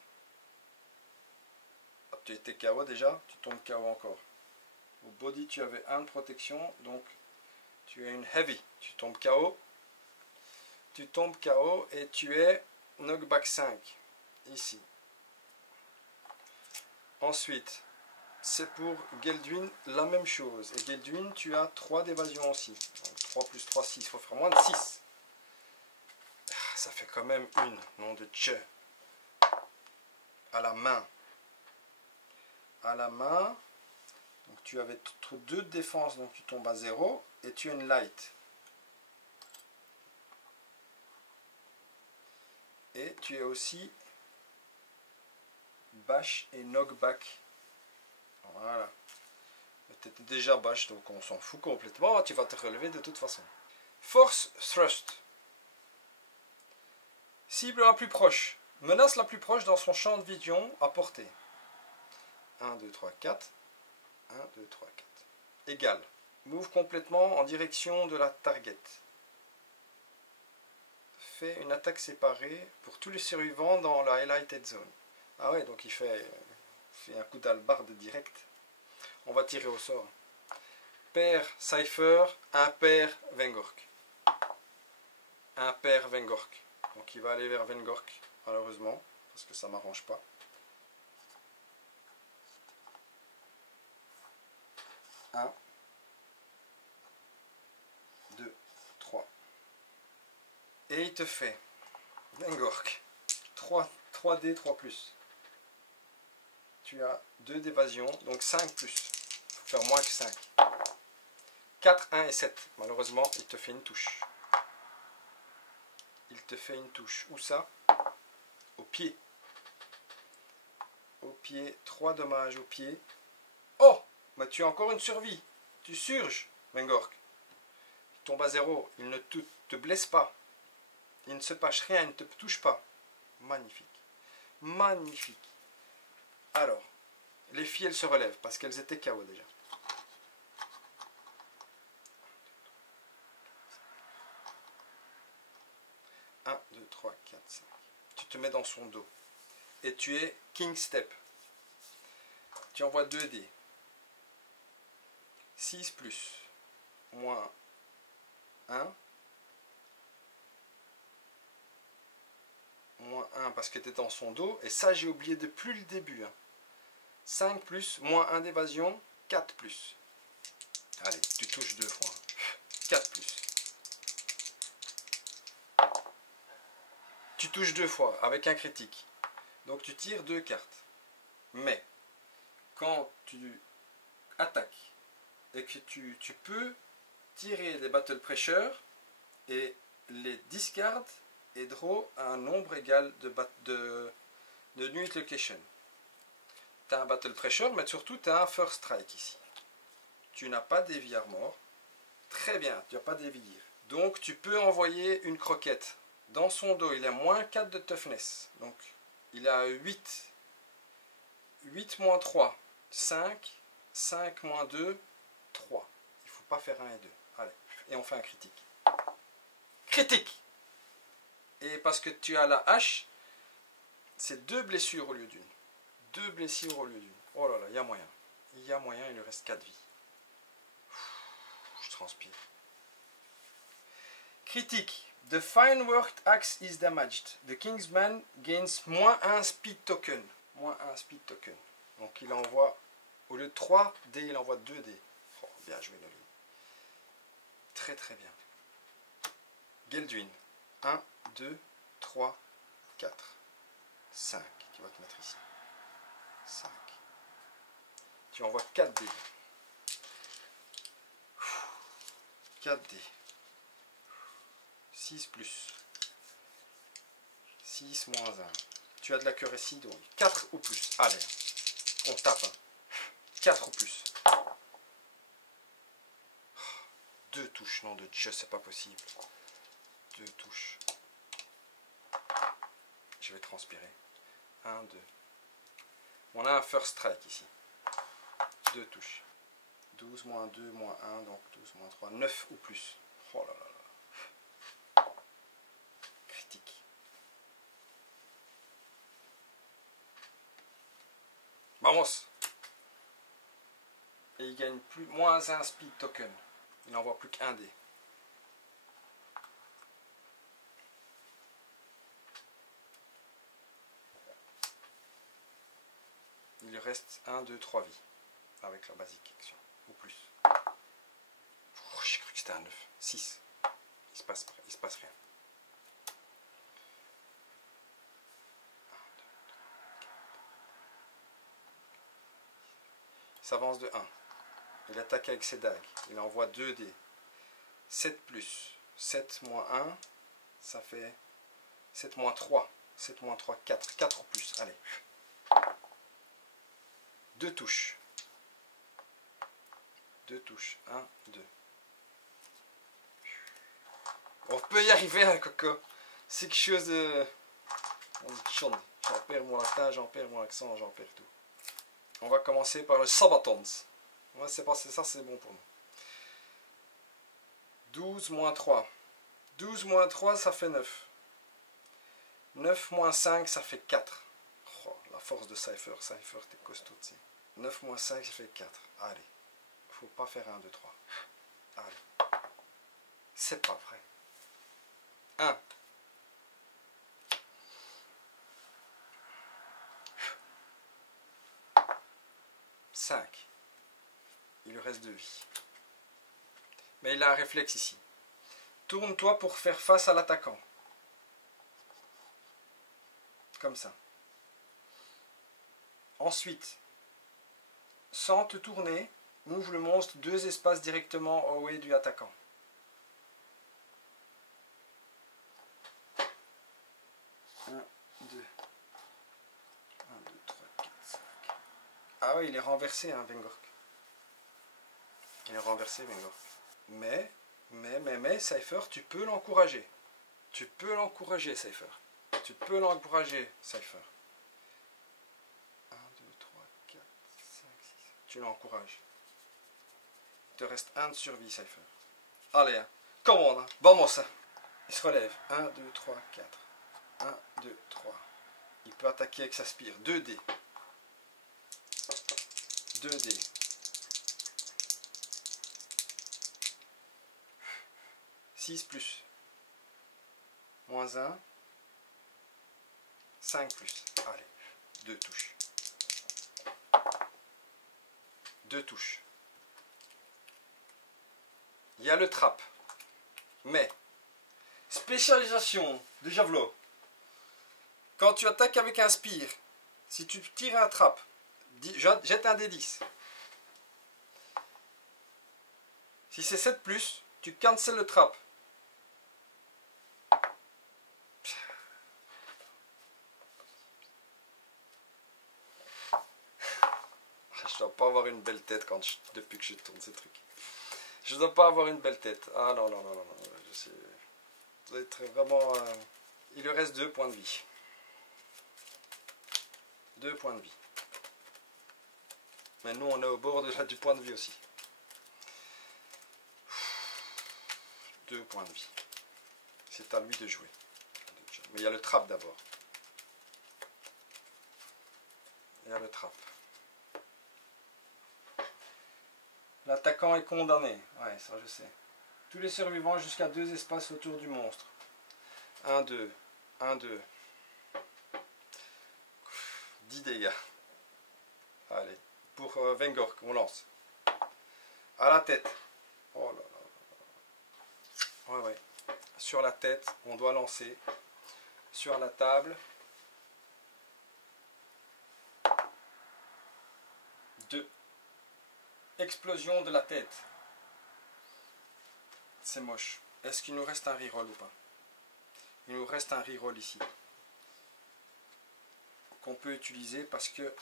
Tu étais KO déjà, tu tombes KO encore. Au body, tu avais 1 de protection, donc tu es une heavy. Tu tombes KO. Tu tombes KO et tu es knockback 5. Ici. Ensuite, c'est pour Geldwin la même chose. Et Geldwin, tu as 3 d'évasion aussi. Donc 3 plus 3, 6. Il faut faire moins de 6. Ça fait quand même une. Nom de Dieu. À la main. À la main. Donc tu avais 2 de défense, donc tu tombes à 0. Et tu as une light. Et tu es aussi bash et knockback. Voilà. Tu étais déjà bash, donc on s'en fout complètement. Tu vas te relever de toute façon. Force thrust. Cible la plus proche. Menace la plus proche dans son champ de vision à portée. 1, 2, 3, 4. 1, 2, 3, 4. Égal. Move complètement en direction de la target. Fait une attaque séparée pour tous les survivants dans la highlighted zone. Ah ouais, donc il fait un coup d'hallebarde direct. On va tirer au sort. Pair Cypher, impair Vengork. Impair Vengork. Donc il va aller vers Vengork, malheureusement, parce que ça m'arrange pas. Un, 2, 3. Et il te fait Vengork. 3D, 3+. Tu as 2 d'évasion, donc 5+. Il faut faire moins que 5. 4, 1 et 7. Malheureusement, il te fait une touche. Il te fait une touche. Où ça? Au pied. Au pied. 3 dommages au pied. Oh! Mais tu as encore une survie. Tu surges, Vengork. Il tombe à 0. Il ne te blesse pas. Il ne se passe rien. Il ne te touche pas. Magnifique. Magnifique. Alors, les filles, elles se relèvent parce qu'elles étaient KO déjà. 1, 2, 3, 4, 5. Tu te mets dans son dos. Et tu es King Step. Tu envoies 2 dés. 6 plus, moins 1. Moins 1 parce que tu es dans son dos. Et ça, j'ai oublié depuis le début. 5 plus, moins 1 d'évasion, 4 plus. Allez, tu touches 2 fois. 4 plus. Tu touches 2 fois avec un critique. Donc tu tires 2 cartes. Mais, quand tu attaques et que tu peux tirer des Battle Pressure et les discard et draw un nombre égal de Nuit Location. Tu as un Battle Pressure, mais surtout tu as un First Strike ici. Tu n'as pas Devi Armor. Très bien, tu n'as pas Devi Gear. Donc tu peux envoyer une croquette. Dans son dos, il a moins 4 de Toughness. Donc il a 8. 8 moins 3. 5. 5 moins 2. 3. Il ne faut pas faire 1 et 2. Allez, et on fait un critique. Critique! Et parce que tu as la hache, c'est 2 blessures au lieu d'une. 2 blessures au lieu d'une. Oh là là, il y a moyen. Il y a moyen, il lui reste 4 vies. Je transpire. Critique. The fine worked axe is damaged. The Kingsman gains moins 1 speed token. Moins 1 speed token. Donc il envoie, au lieu de 3 dés, il envoie 2 dés. Oh, bien joué Nolin. Très très bien. Gelduin. 1, 2, 3, 4, 5. Tu vas te mettre ici. 5. Tu envoies 4 dés. 4 dés. 6 plus. 6 moins 1. Tu as de la cuirassée, donc 4 ou plus. Allez, on tape. 4 ou plus. 2 touches, non de Dieu, c'est pas possible. 2 touches. Je vais transpirer. 1, 2. On a un first strike ici. 2 touches. 12 moins 2 moins 1, donc 12 moins 3, 9 ou plus. Oh là là là. Critique. Vamos. Et il gagne plus, moins 1 speed token. Il n'envoie plus qu'un dé. Il lui reste 1, 2, 3 vies. Avec la basique action. Ou plus. Oh, j'ai cru que c'était un 9. 6. Il se passe rien. 1, 2, 3, 4. Il s'avance de 1. Il attaque avec ses dagues. Il envoie 2 dés. 7 plus. 7 moins 1. Ça fait 7 moins 3. 7 moins 3, 4. 4 ou plus. Allez. 2 touches. 2 touches. 1, 2. On peut y arriver, hein, Coco. C'est quelque chose de... J'en perds mon latin, j'en perds mon accent, j'en perds tout. On va commencer par le Sabatons. Ouais, c'est passé, ça c'est bon pour nous. 12 moins 3. 12 moins 3, ça fait 9. 9 moins 5, ça fait 4. Oh, la force de Cypher. Cypher, t'es costaud, tu sais. 9 moins 5, ça fait 4. Allez. Faut pas faire 1, 2, 3. Allez. C'est pas vrai. 1. 5. Il lui reste 2 vies. Mais il a un réflexe ici. Tourne-toi pour faire face à l'attaquant. Comme ça. Ensuite, sans te tourner, move le monstre 2 espaces directement away du attaquant. 1, 2. 1, 2, 3, 4, 5. Ah oui, il est renversé, hein, Vengork. Il est renversé, Vengork. Mais, Cypher, tu peux l'encourager. Tu peux l'encourager, Cypher. Tu peux l'encourager, Cypher. tu l'encourages. Il te reste 1 de survie, Cypher. Allez, hein. Come on, hein. Vamos. Il se relève. 1, 2, 3, 4. 1, 2, 3. Il peut attaquer avec sa spire. 2 dés. 2 dés. 6 plus. Moins 1. 5 plus. Allez. 2 touches. 2 touches. Il y a le trap. Mais, spécialisation de javelot. Quand tu attaques avec un spire, si tu tires un trap, jette un dé 10. Si c'est 7 plus, tu cancels le trap. Je dois pas avoir une belle tête depuis que je tourne ces trucs. Je dois pas avoir une belle tête. Ah non, non, non, non, non. Je sais. Ça doit être vraiment... Il lui reste 2 points de vie. 2 points de vie. Mais nous, on est au bord du point de vie aussi. 2 points de vie. C'est à lui de jouer. Mais il y a le trap d'abord. Il y a le trap. L'attaquant est condamné. Ouais, ça je sais. Tous les survivants jusqu'à 2 espaces autour du monstre. 1, 2. 1, 2. 10 dégâts. Allez. Pour Vengork, on lance. À la tête. Oh là là. Ouais, ouais. Sur la tête, on doit lancer. Sur la table. 2. Explosion de la tête. C'est moche. Est-ce qu'il nous reste un reroll ou pas? Il nous reste un reroll ici. Qu'on peut utiliser parce que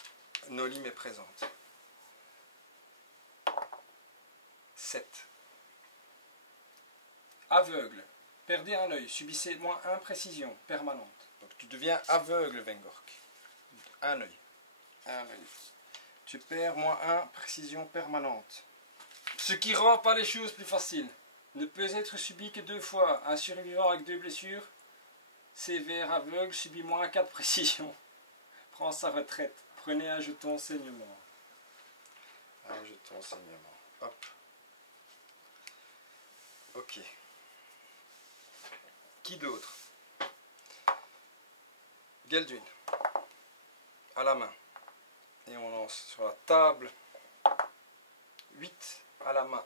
Nolim est présente. 7. Aveugle. Perdez un œil. Subissez -1 précision permanente. Donc tu deviens aveugle, Vengork. Un œil. Un œil. Tu perds -1 précision permanente. Ce qui rend pas les choses plus faciles. Ne peut être subi que 2 fois. Un survivant avec 2 blessures sévère aveugle subit -4 précision. Prend sa retraite. Prenez un jeton saignement. Un jeton saignement. Hop. Ok. Qui d'autre? Gelduin. À la main. Et on lance sur la table. 8 à la main.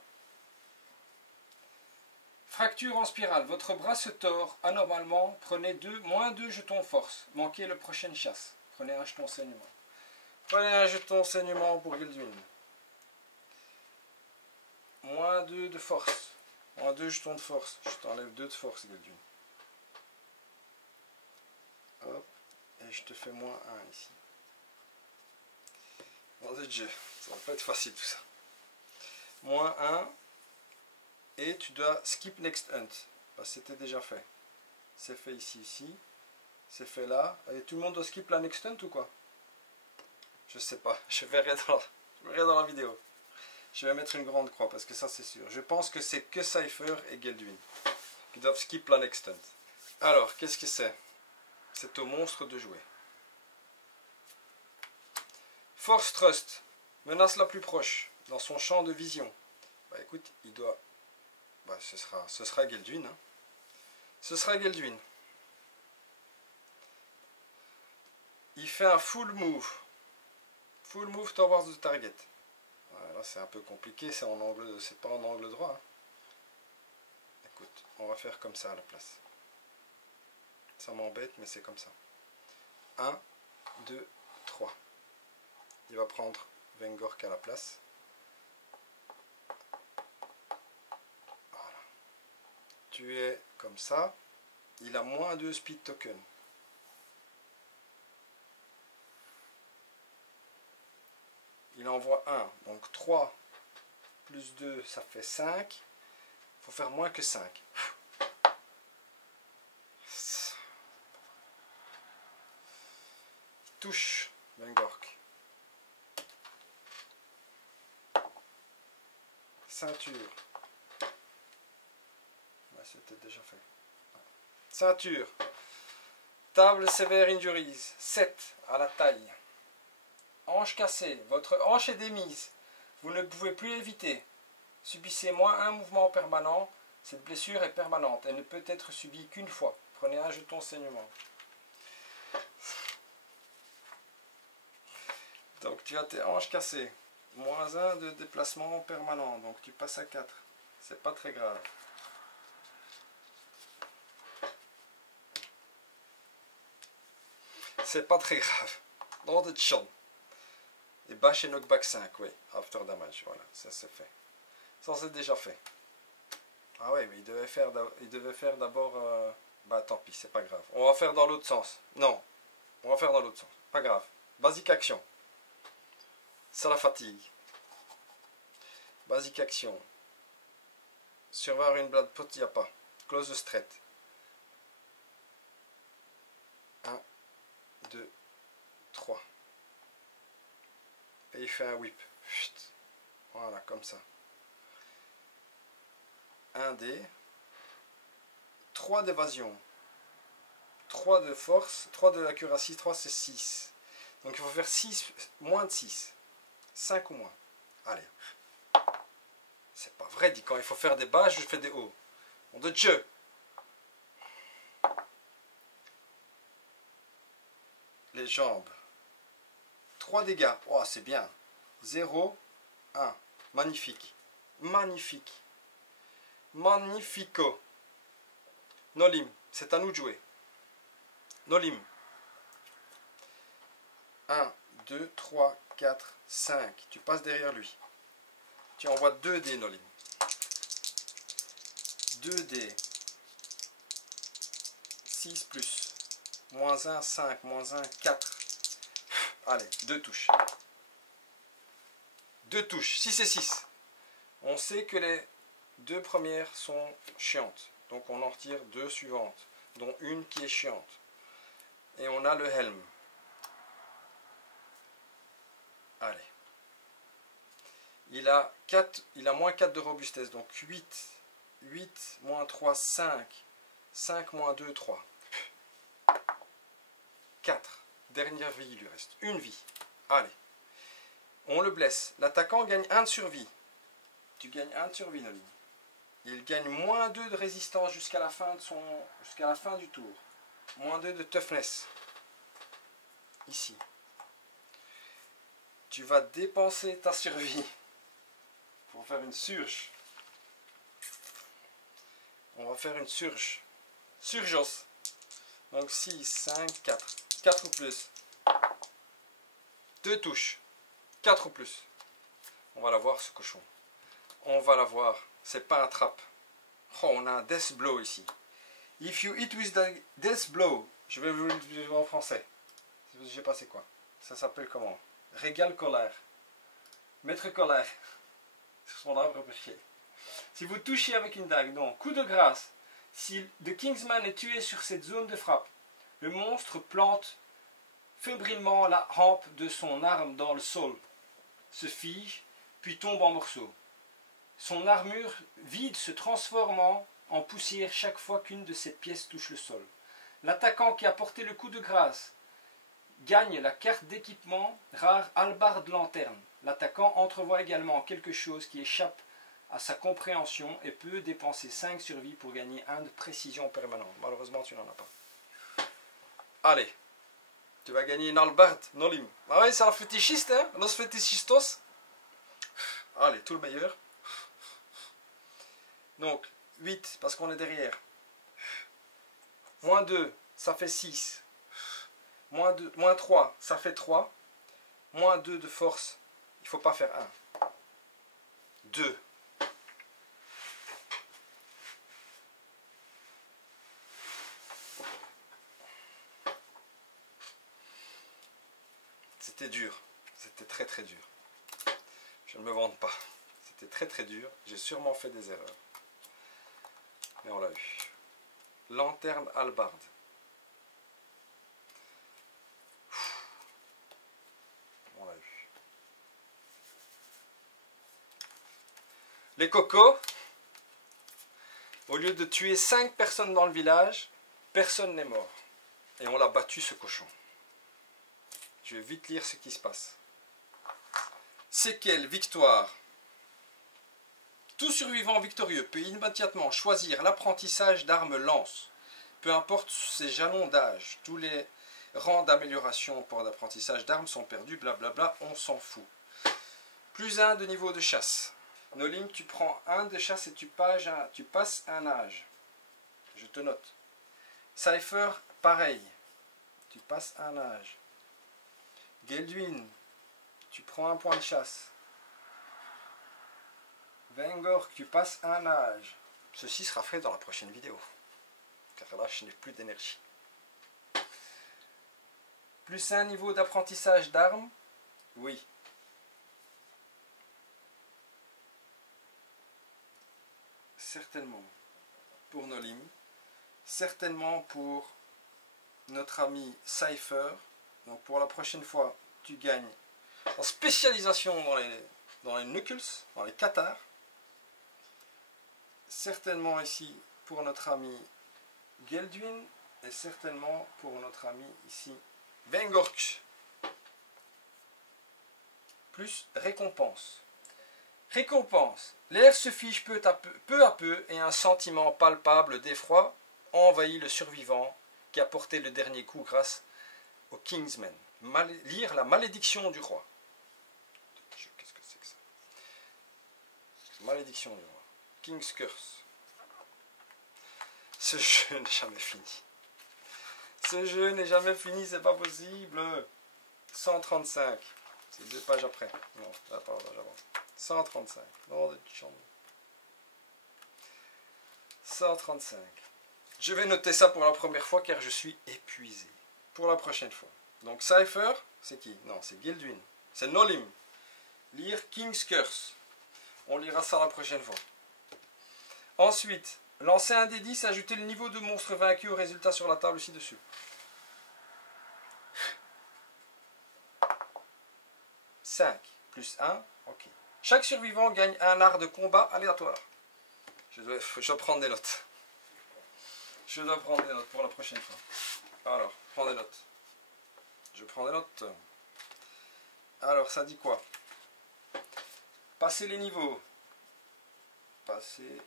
Fracture en spirale. Votre bras se tord anormalement. Prenez -2 jetons force. Manquez le prochaine chasse. Prenez un jeton saignement. Prenez un jeton saignement pour Gelduin. -2 de force. -2 jetons de force. Je t'enlève 2 de force, Gelduin. Hop. Et je te fais -1 ici. Bon, c'est Dieu. Ça va pas être facile tout ça. -1. Et tu dois skip next hunt. Parce que c'était déjà fait. C'est fait ici, ici. C'est fait là. Et tout le monde doit skip la next hunt ou quoi? Je sais pas. Je verrai dans la vidéo. Je vais mettre une grande croix parce que ça c'est sûr. Je pense que c'est que Cypher et Gelduin qui doivent skip la next hunt. Alors, qu'est-ce que c'est? C'est au monstre de jouer. Force Trust. Menace la plus proche. Dans son champ de vision. Bah écoute, il doit... Bah, ce sera Gelduin. Hein. Ce sera Gelduin. Il fait un full move. Full move towards the target. Là c'est un peu compliqué, c'est pas en angle droit. Hein. Écoute, on va faire comme ça à la place. Ça m'embête, mais c'est comme ça. 1, 2, 3. Il va prendre Vengork à la place. Voilà. Tu es comme ça. Il a -2 speed token. Il envoie 1. Donc 3 plus 2, ça fait 5. Il faut faire moins que 5. Touche Vengork. ceinture. Ouais, c'était déjà fait. Ceinture. Table sévère injuries. 7 à la taille. Hanche cassée. Votre hanche est démise. Vous ne pouvez plus éviter. Subissez moins un mouvement permanent. Cette blessure est permanente. Elle ne peut être subie qu'une fois. Prenez un jeton saignement. Donc tu as tes hanches cassées. Moins 1 de déplacement permanent. Donc tu passes à 4. C'est pas très grave. C'est pas très grave. Dans de champ. Et bash et knockback 5, oui. After damage, voilà, ça c'est fait. Ça c'est déjà fait. Ah oui, mais il devait faire d'abord... Bah tant pis, c'est pas grave. On va faire dans l'autre sens. Non, on va faire dans l'autre sens. Pas grave. Basic action. Ça la fatigue. Basic action. Survoir une blade pot, il n'y a pas. Close straight. 1, 2, 3. Et il fait un whip. Chut. Voilà, comme ça. 1 dé. 3 d'évasion. 3 de force. 3 de accuracy. 3 c'est 6. Donc il faut faire 6, moins de 6. 5 ou moins. Allez. C'est pas vrai, dit quand il faut faire des bas, je fais des hauts. Mon de Dieu. Les jambes. 3 dégâts. Oh, c'est bien. 0, 1. Magnifique. Magnifique. Magnifico. Nolim. C'est à nous de jouer. Nolim. 1, 2, 3, 4, 5. Tu passes derrière lui. Tu envoies 2 dés, Nolim. 2 dés. 6 plus. Moins 1, 5. Moins 1, 4. Allez, 2 touches. 2 touches. 6 et 6. On sait que les 2 premières sont chiantes. Donc on en retire 2 suivantes. Dont une qui est chiante. Et on a le helm. Allez. Il a moins 4 de robustesse. Donc 8. 8 moins 3, 5. 5 moins 2, 3. 4. Dernière vie, il lui reste. Une vie. Allez. On le blesse. L'attaquant gagne 1 de survie. Tu gagnes 1 de survie, Noli. Il gagne moins 2 de résistance jusqu'à la fin du tour. Moins 2 de toughness. Ici. Tu vas dépenser ta survie pour faire une surge. On va faire une surge. Surgeos. Donc 6, 5, 4. 4 ou plus. 2 touches. 4 ou plus. On va la voir, ce cochon. On va la voir. C'est pas un trap. Oh, on a un death blow ici. If you hit with the death blow. Je vais vous le dire en français. Je sais pas c'est quoi. Ça s'appelle comment? Régal colère. Maître colère. Sur son arbre perché. Si vous touchez avec une dague, donc coup de grâce. Si The Kingsman est tué sur cette zone de frappe, le monstre plante fébrilement la hampe de son arme dans le sol, se fige, puis tombe en morceaux. Son armure vide se transformant en poussière chaque fois qu'une de cette pièce touche le sol. L'attaquant qui a porté le coup de grâce gagne la carte d'équipement rare hallebarde lanterne. L'attaquant entrevoit également quelque chose qui échappe à sa compréhension et peut dépenser 5 survies pour gagner 1 de précision permanente. Malheureusement, tu n'en as pas. Allez, tu vas gagner une hallebarde Nolim. Ah ouais, c'est un fétichiste, hein? Los fétichistos. Allez, tout le meilleur. Donc, 8, parce qu'on est derrière. Moins 2, ça fait 6. Moins 3, ça fait 3. Moins 2 de force, il ne faut pas faire 1. 2. C'était dur. C'était très très dur. Je ne me vante pas. C'était très très dur. J'ai sûrement fait des erreurs. Mais on l'a eu. Lanterne hallebarde. On l'a eu. Les cocos, au lieu de tuer 5 personnes dans le village, personne n'est mort. Et on l'a battu ce cochon. Je vais vite lire ce qui se passe. Séquelles, victoire. Tout survivant victorieux peut immédiatement choisir l'apprentissage d'armes lance. Peu importe ses jalons d'âge, tous les rangs d'amélioration pour l'apprentissage d'armes sont perdus, blablabla, on s'en fout. Plus 1 de niveau de chasse. Nolim, tu prends 1 de chasse et tu passes un âge. Je te note. Cypher, pareil. Tu passes un âge. Geldwin, tu prends un point de chasse. Vengor, tu passes un âge. Ceci sera fait dans la prochaine vidéo. Car là, je n'ai plus d'énergie. Plus 1 niveau d'apprentissage d'armes. Oui. Certainement pour Nolim. Certainement pour notre ami Cypher. Donc pour la prochaine fois, tu gagnes en spécialisation dans les knuckles, dans les cathares. Certainement ici pour notre ami Geldwin. Et certainement pour notre ami ici Vengork. Plus récompense. Récompense. L'air se fige peu à peu et un sentiment palpable d'effroi envahit le survivant qui a porté le dernier coup grâce au Kingsman. Lire la malédiction du roi. Qu'est-ce que c'est que ça? Malédiction du roi. King's Curse. Ce jeu n'est jamais fini. Ce jeu n'est jamais fini, c'est pas possible. 135. C'est 2 pages après. Non, attends, j'avance. 135. Non, 135. Je vais noter ça pour la première fois car je suis épuisé. Pour la prochaine fois. Donc Cypher, c'est qui? Non, c'est Geldwin. C'est Nolim. Lire King's Curse. On lira ça la prochaine fois. Ensuite, lancer un des 10 et ajouter le niveau de monstre vaincu au résultat sur la table ci-dessus. « 5 plus 1, ok. Chaque survivant gagne un art de combat aléatoire. Je dois prendre des notes. Je dois prendre des notes pour la prochaine fois. Alors, prends des notes. Je prends des notes. Alors, ça dit quoi? Passer les niveaux. Passer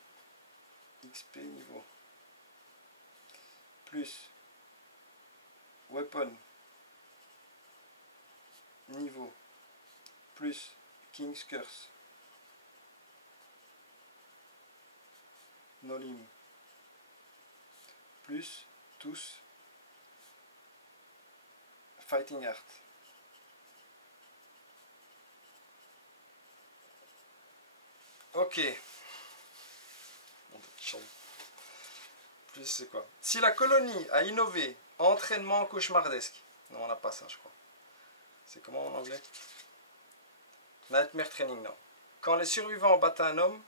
XP niveau. Plus. Weapon. Niveau. Plus. King's Curse. Nolim. Plus. Tous. Fighting Art. Ok. Plus c'est quoi? Si la colonie a innové, entraînement cauchemardesque. Non, on n'a pas ça, je crois. C'est comment en anglais? Nightmare Training, non. Quand les survivants battent un homme,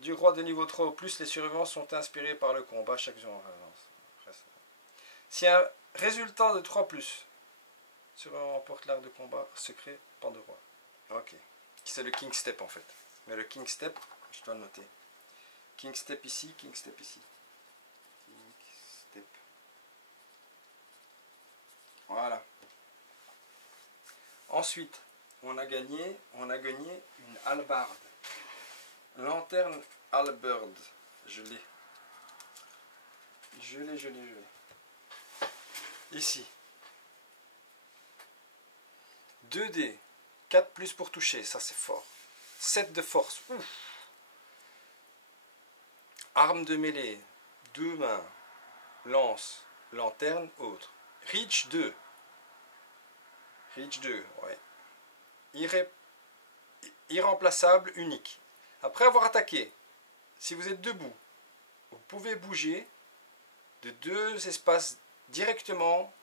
du roi de niveau 3 ou plus, les survivants sont inspirés par le combat chaque jour en avance. Si un résultat de 3 plus, survivant remporte l'art de combat secret par de roi. Ok. C'est le King Step en fait. Mais le King Step, je dois le noter. King Step ici, King Step ici. King Step. Voilà. Ensuite, on a gagné une hallebarde. Lanterne halberd. Je l'ai. Je l'ai. Ici. 2D. 4 plus pour toucher, ça c'est fort. 7 de force. Ouf. Arme de mêlée. 2 mains. Lance. Lanterne. Autre. Reach 2. Reach 2, ouais. Irremplaçable, unique. Après avoir attaqué, si vous êtes debout, vous pouvez bouger de 2 espaces directement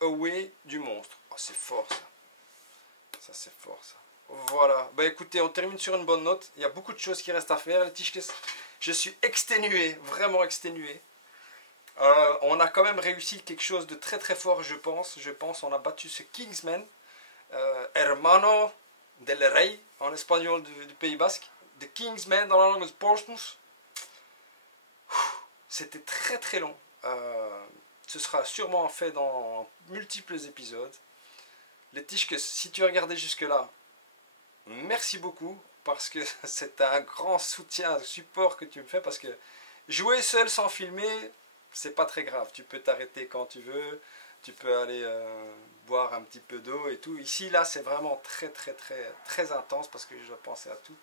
away du monstre. Oh, c'est fort ça. Ça c'est fort ça. Voilà. Bah écoutez, on termine sur une bonne note. Il y a beaucoup de choses qui restent à faire. Les Tischkes, je suis exténué, vraiment exténué. On a quand même réussi quelque chose de très très fort, je pense. On a battu ce Kingsman. Hermano, del Rey en espagnol du Pays Basque, The Kingsman dans la langue de Portsmouth. C'était très très long. Ce sera sûrement fait dans multiples épisodes. Les Tischkes, si tu as regardé jusque là, merci beaucoup parce que c'est un grand soutien, un support que tu me fais, parce que jouer seul sans filmer, c'est pas très grave. Tu peux t'arrêter quand tu veux, tu peux aller boire un petit peu d'eau et tout. Ici, là, c'est vraiment très intense parce que je dois penser à tout.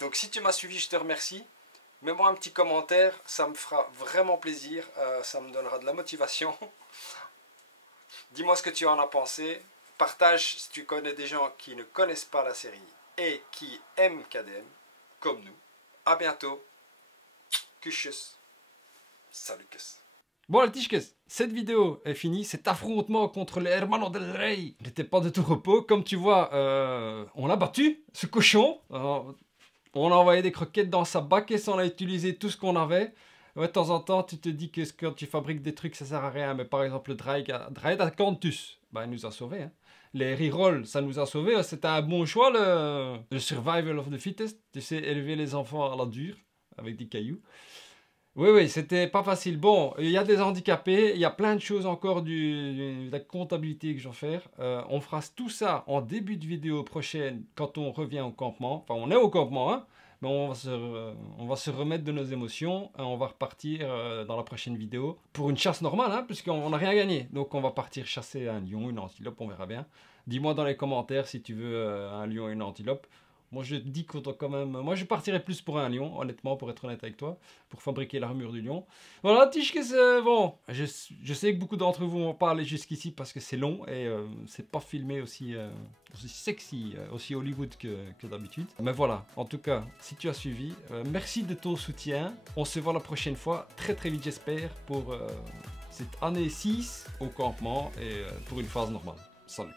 Donc, si tu m'as suivi, je te remercie. Mets-moi un petit commentaire, ça me fera vraiment plaisir, ça me donnera de la motivation. Dis-moi ce que tu en as pensé. Partage si tu connais des gens qui ne connaissent pas la série et qui aiment KDM, comme nous. À bientôt. Kusjes. Salut. Bon les Tischkes, cette vidéo est finie. Cet affrontement contre les Hermanos del Rey n'était pas de tout repos. Comme tu vois, on l'a battu, ce cochon. On a envoyé des croquettes dans sa baquette, on a utilisé tout ce qu'on avait. Ouais, de temps en temps, tu te dis que quand tu fabriques des trucs, ça sert à rien. Mais par exemple, le Draid Acanthus, bah, il nous a sauvés. Hein. Les rerolls, ça nous a sauvés. C'était un bon choix, le survival of the fittest. Tu sais, élever les enfants à la dure, avec des cailloux. Oui, c'était pas facile. Bon, il y a des handicapés, il y a plein de choses encore de la comptabilité que je vais faire. On fera tout ça en début de vidéo prochaine quand on revient au campement. Enfin, on est au campement, hein, mais on va se remettre de nos émotions et on va repartir dans la prochaine vidéo pour une chasse normale, hein, puisqu'on n'a rien gagné. Donc, on va partir chasser un lion, une antilope, on verra bien. Dis-moi dans les commentaires si tu veux un lion et une antilope. Moi, je dis qu'on doit quand même... Moi, je partirais plus pour un lion, honnêtement, pour être honnête avec toi, pour fabriquer l'armure du lion. Voilà, Tischkes, bon, je sais que beaucoup d'entre vous vont pas aller jusqu'ici parce que c'est long et c'est pas filmé aussi sexy, aussi Hollywood que d'habitude. Mais voilà, en tout cas, si tu as suivi, merci de ton soutien. On se voit la prochaine fois, très vite, j'espère, pour cette année 6 au campement et pour une phase normale. Salut.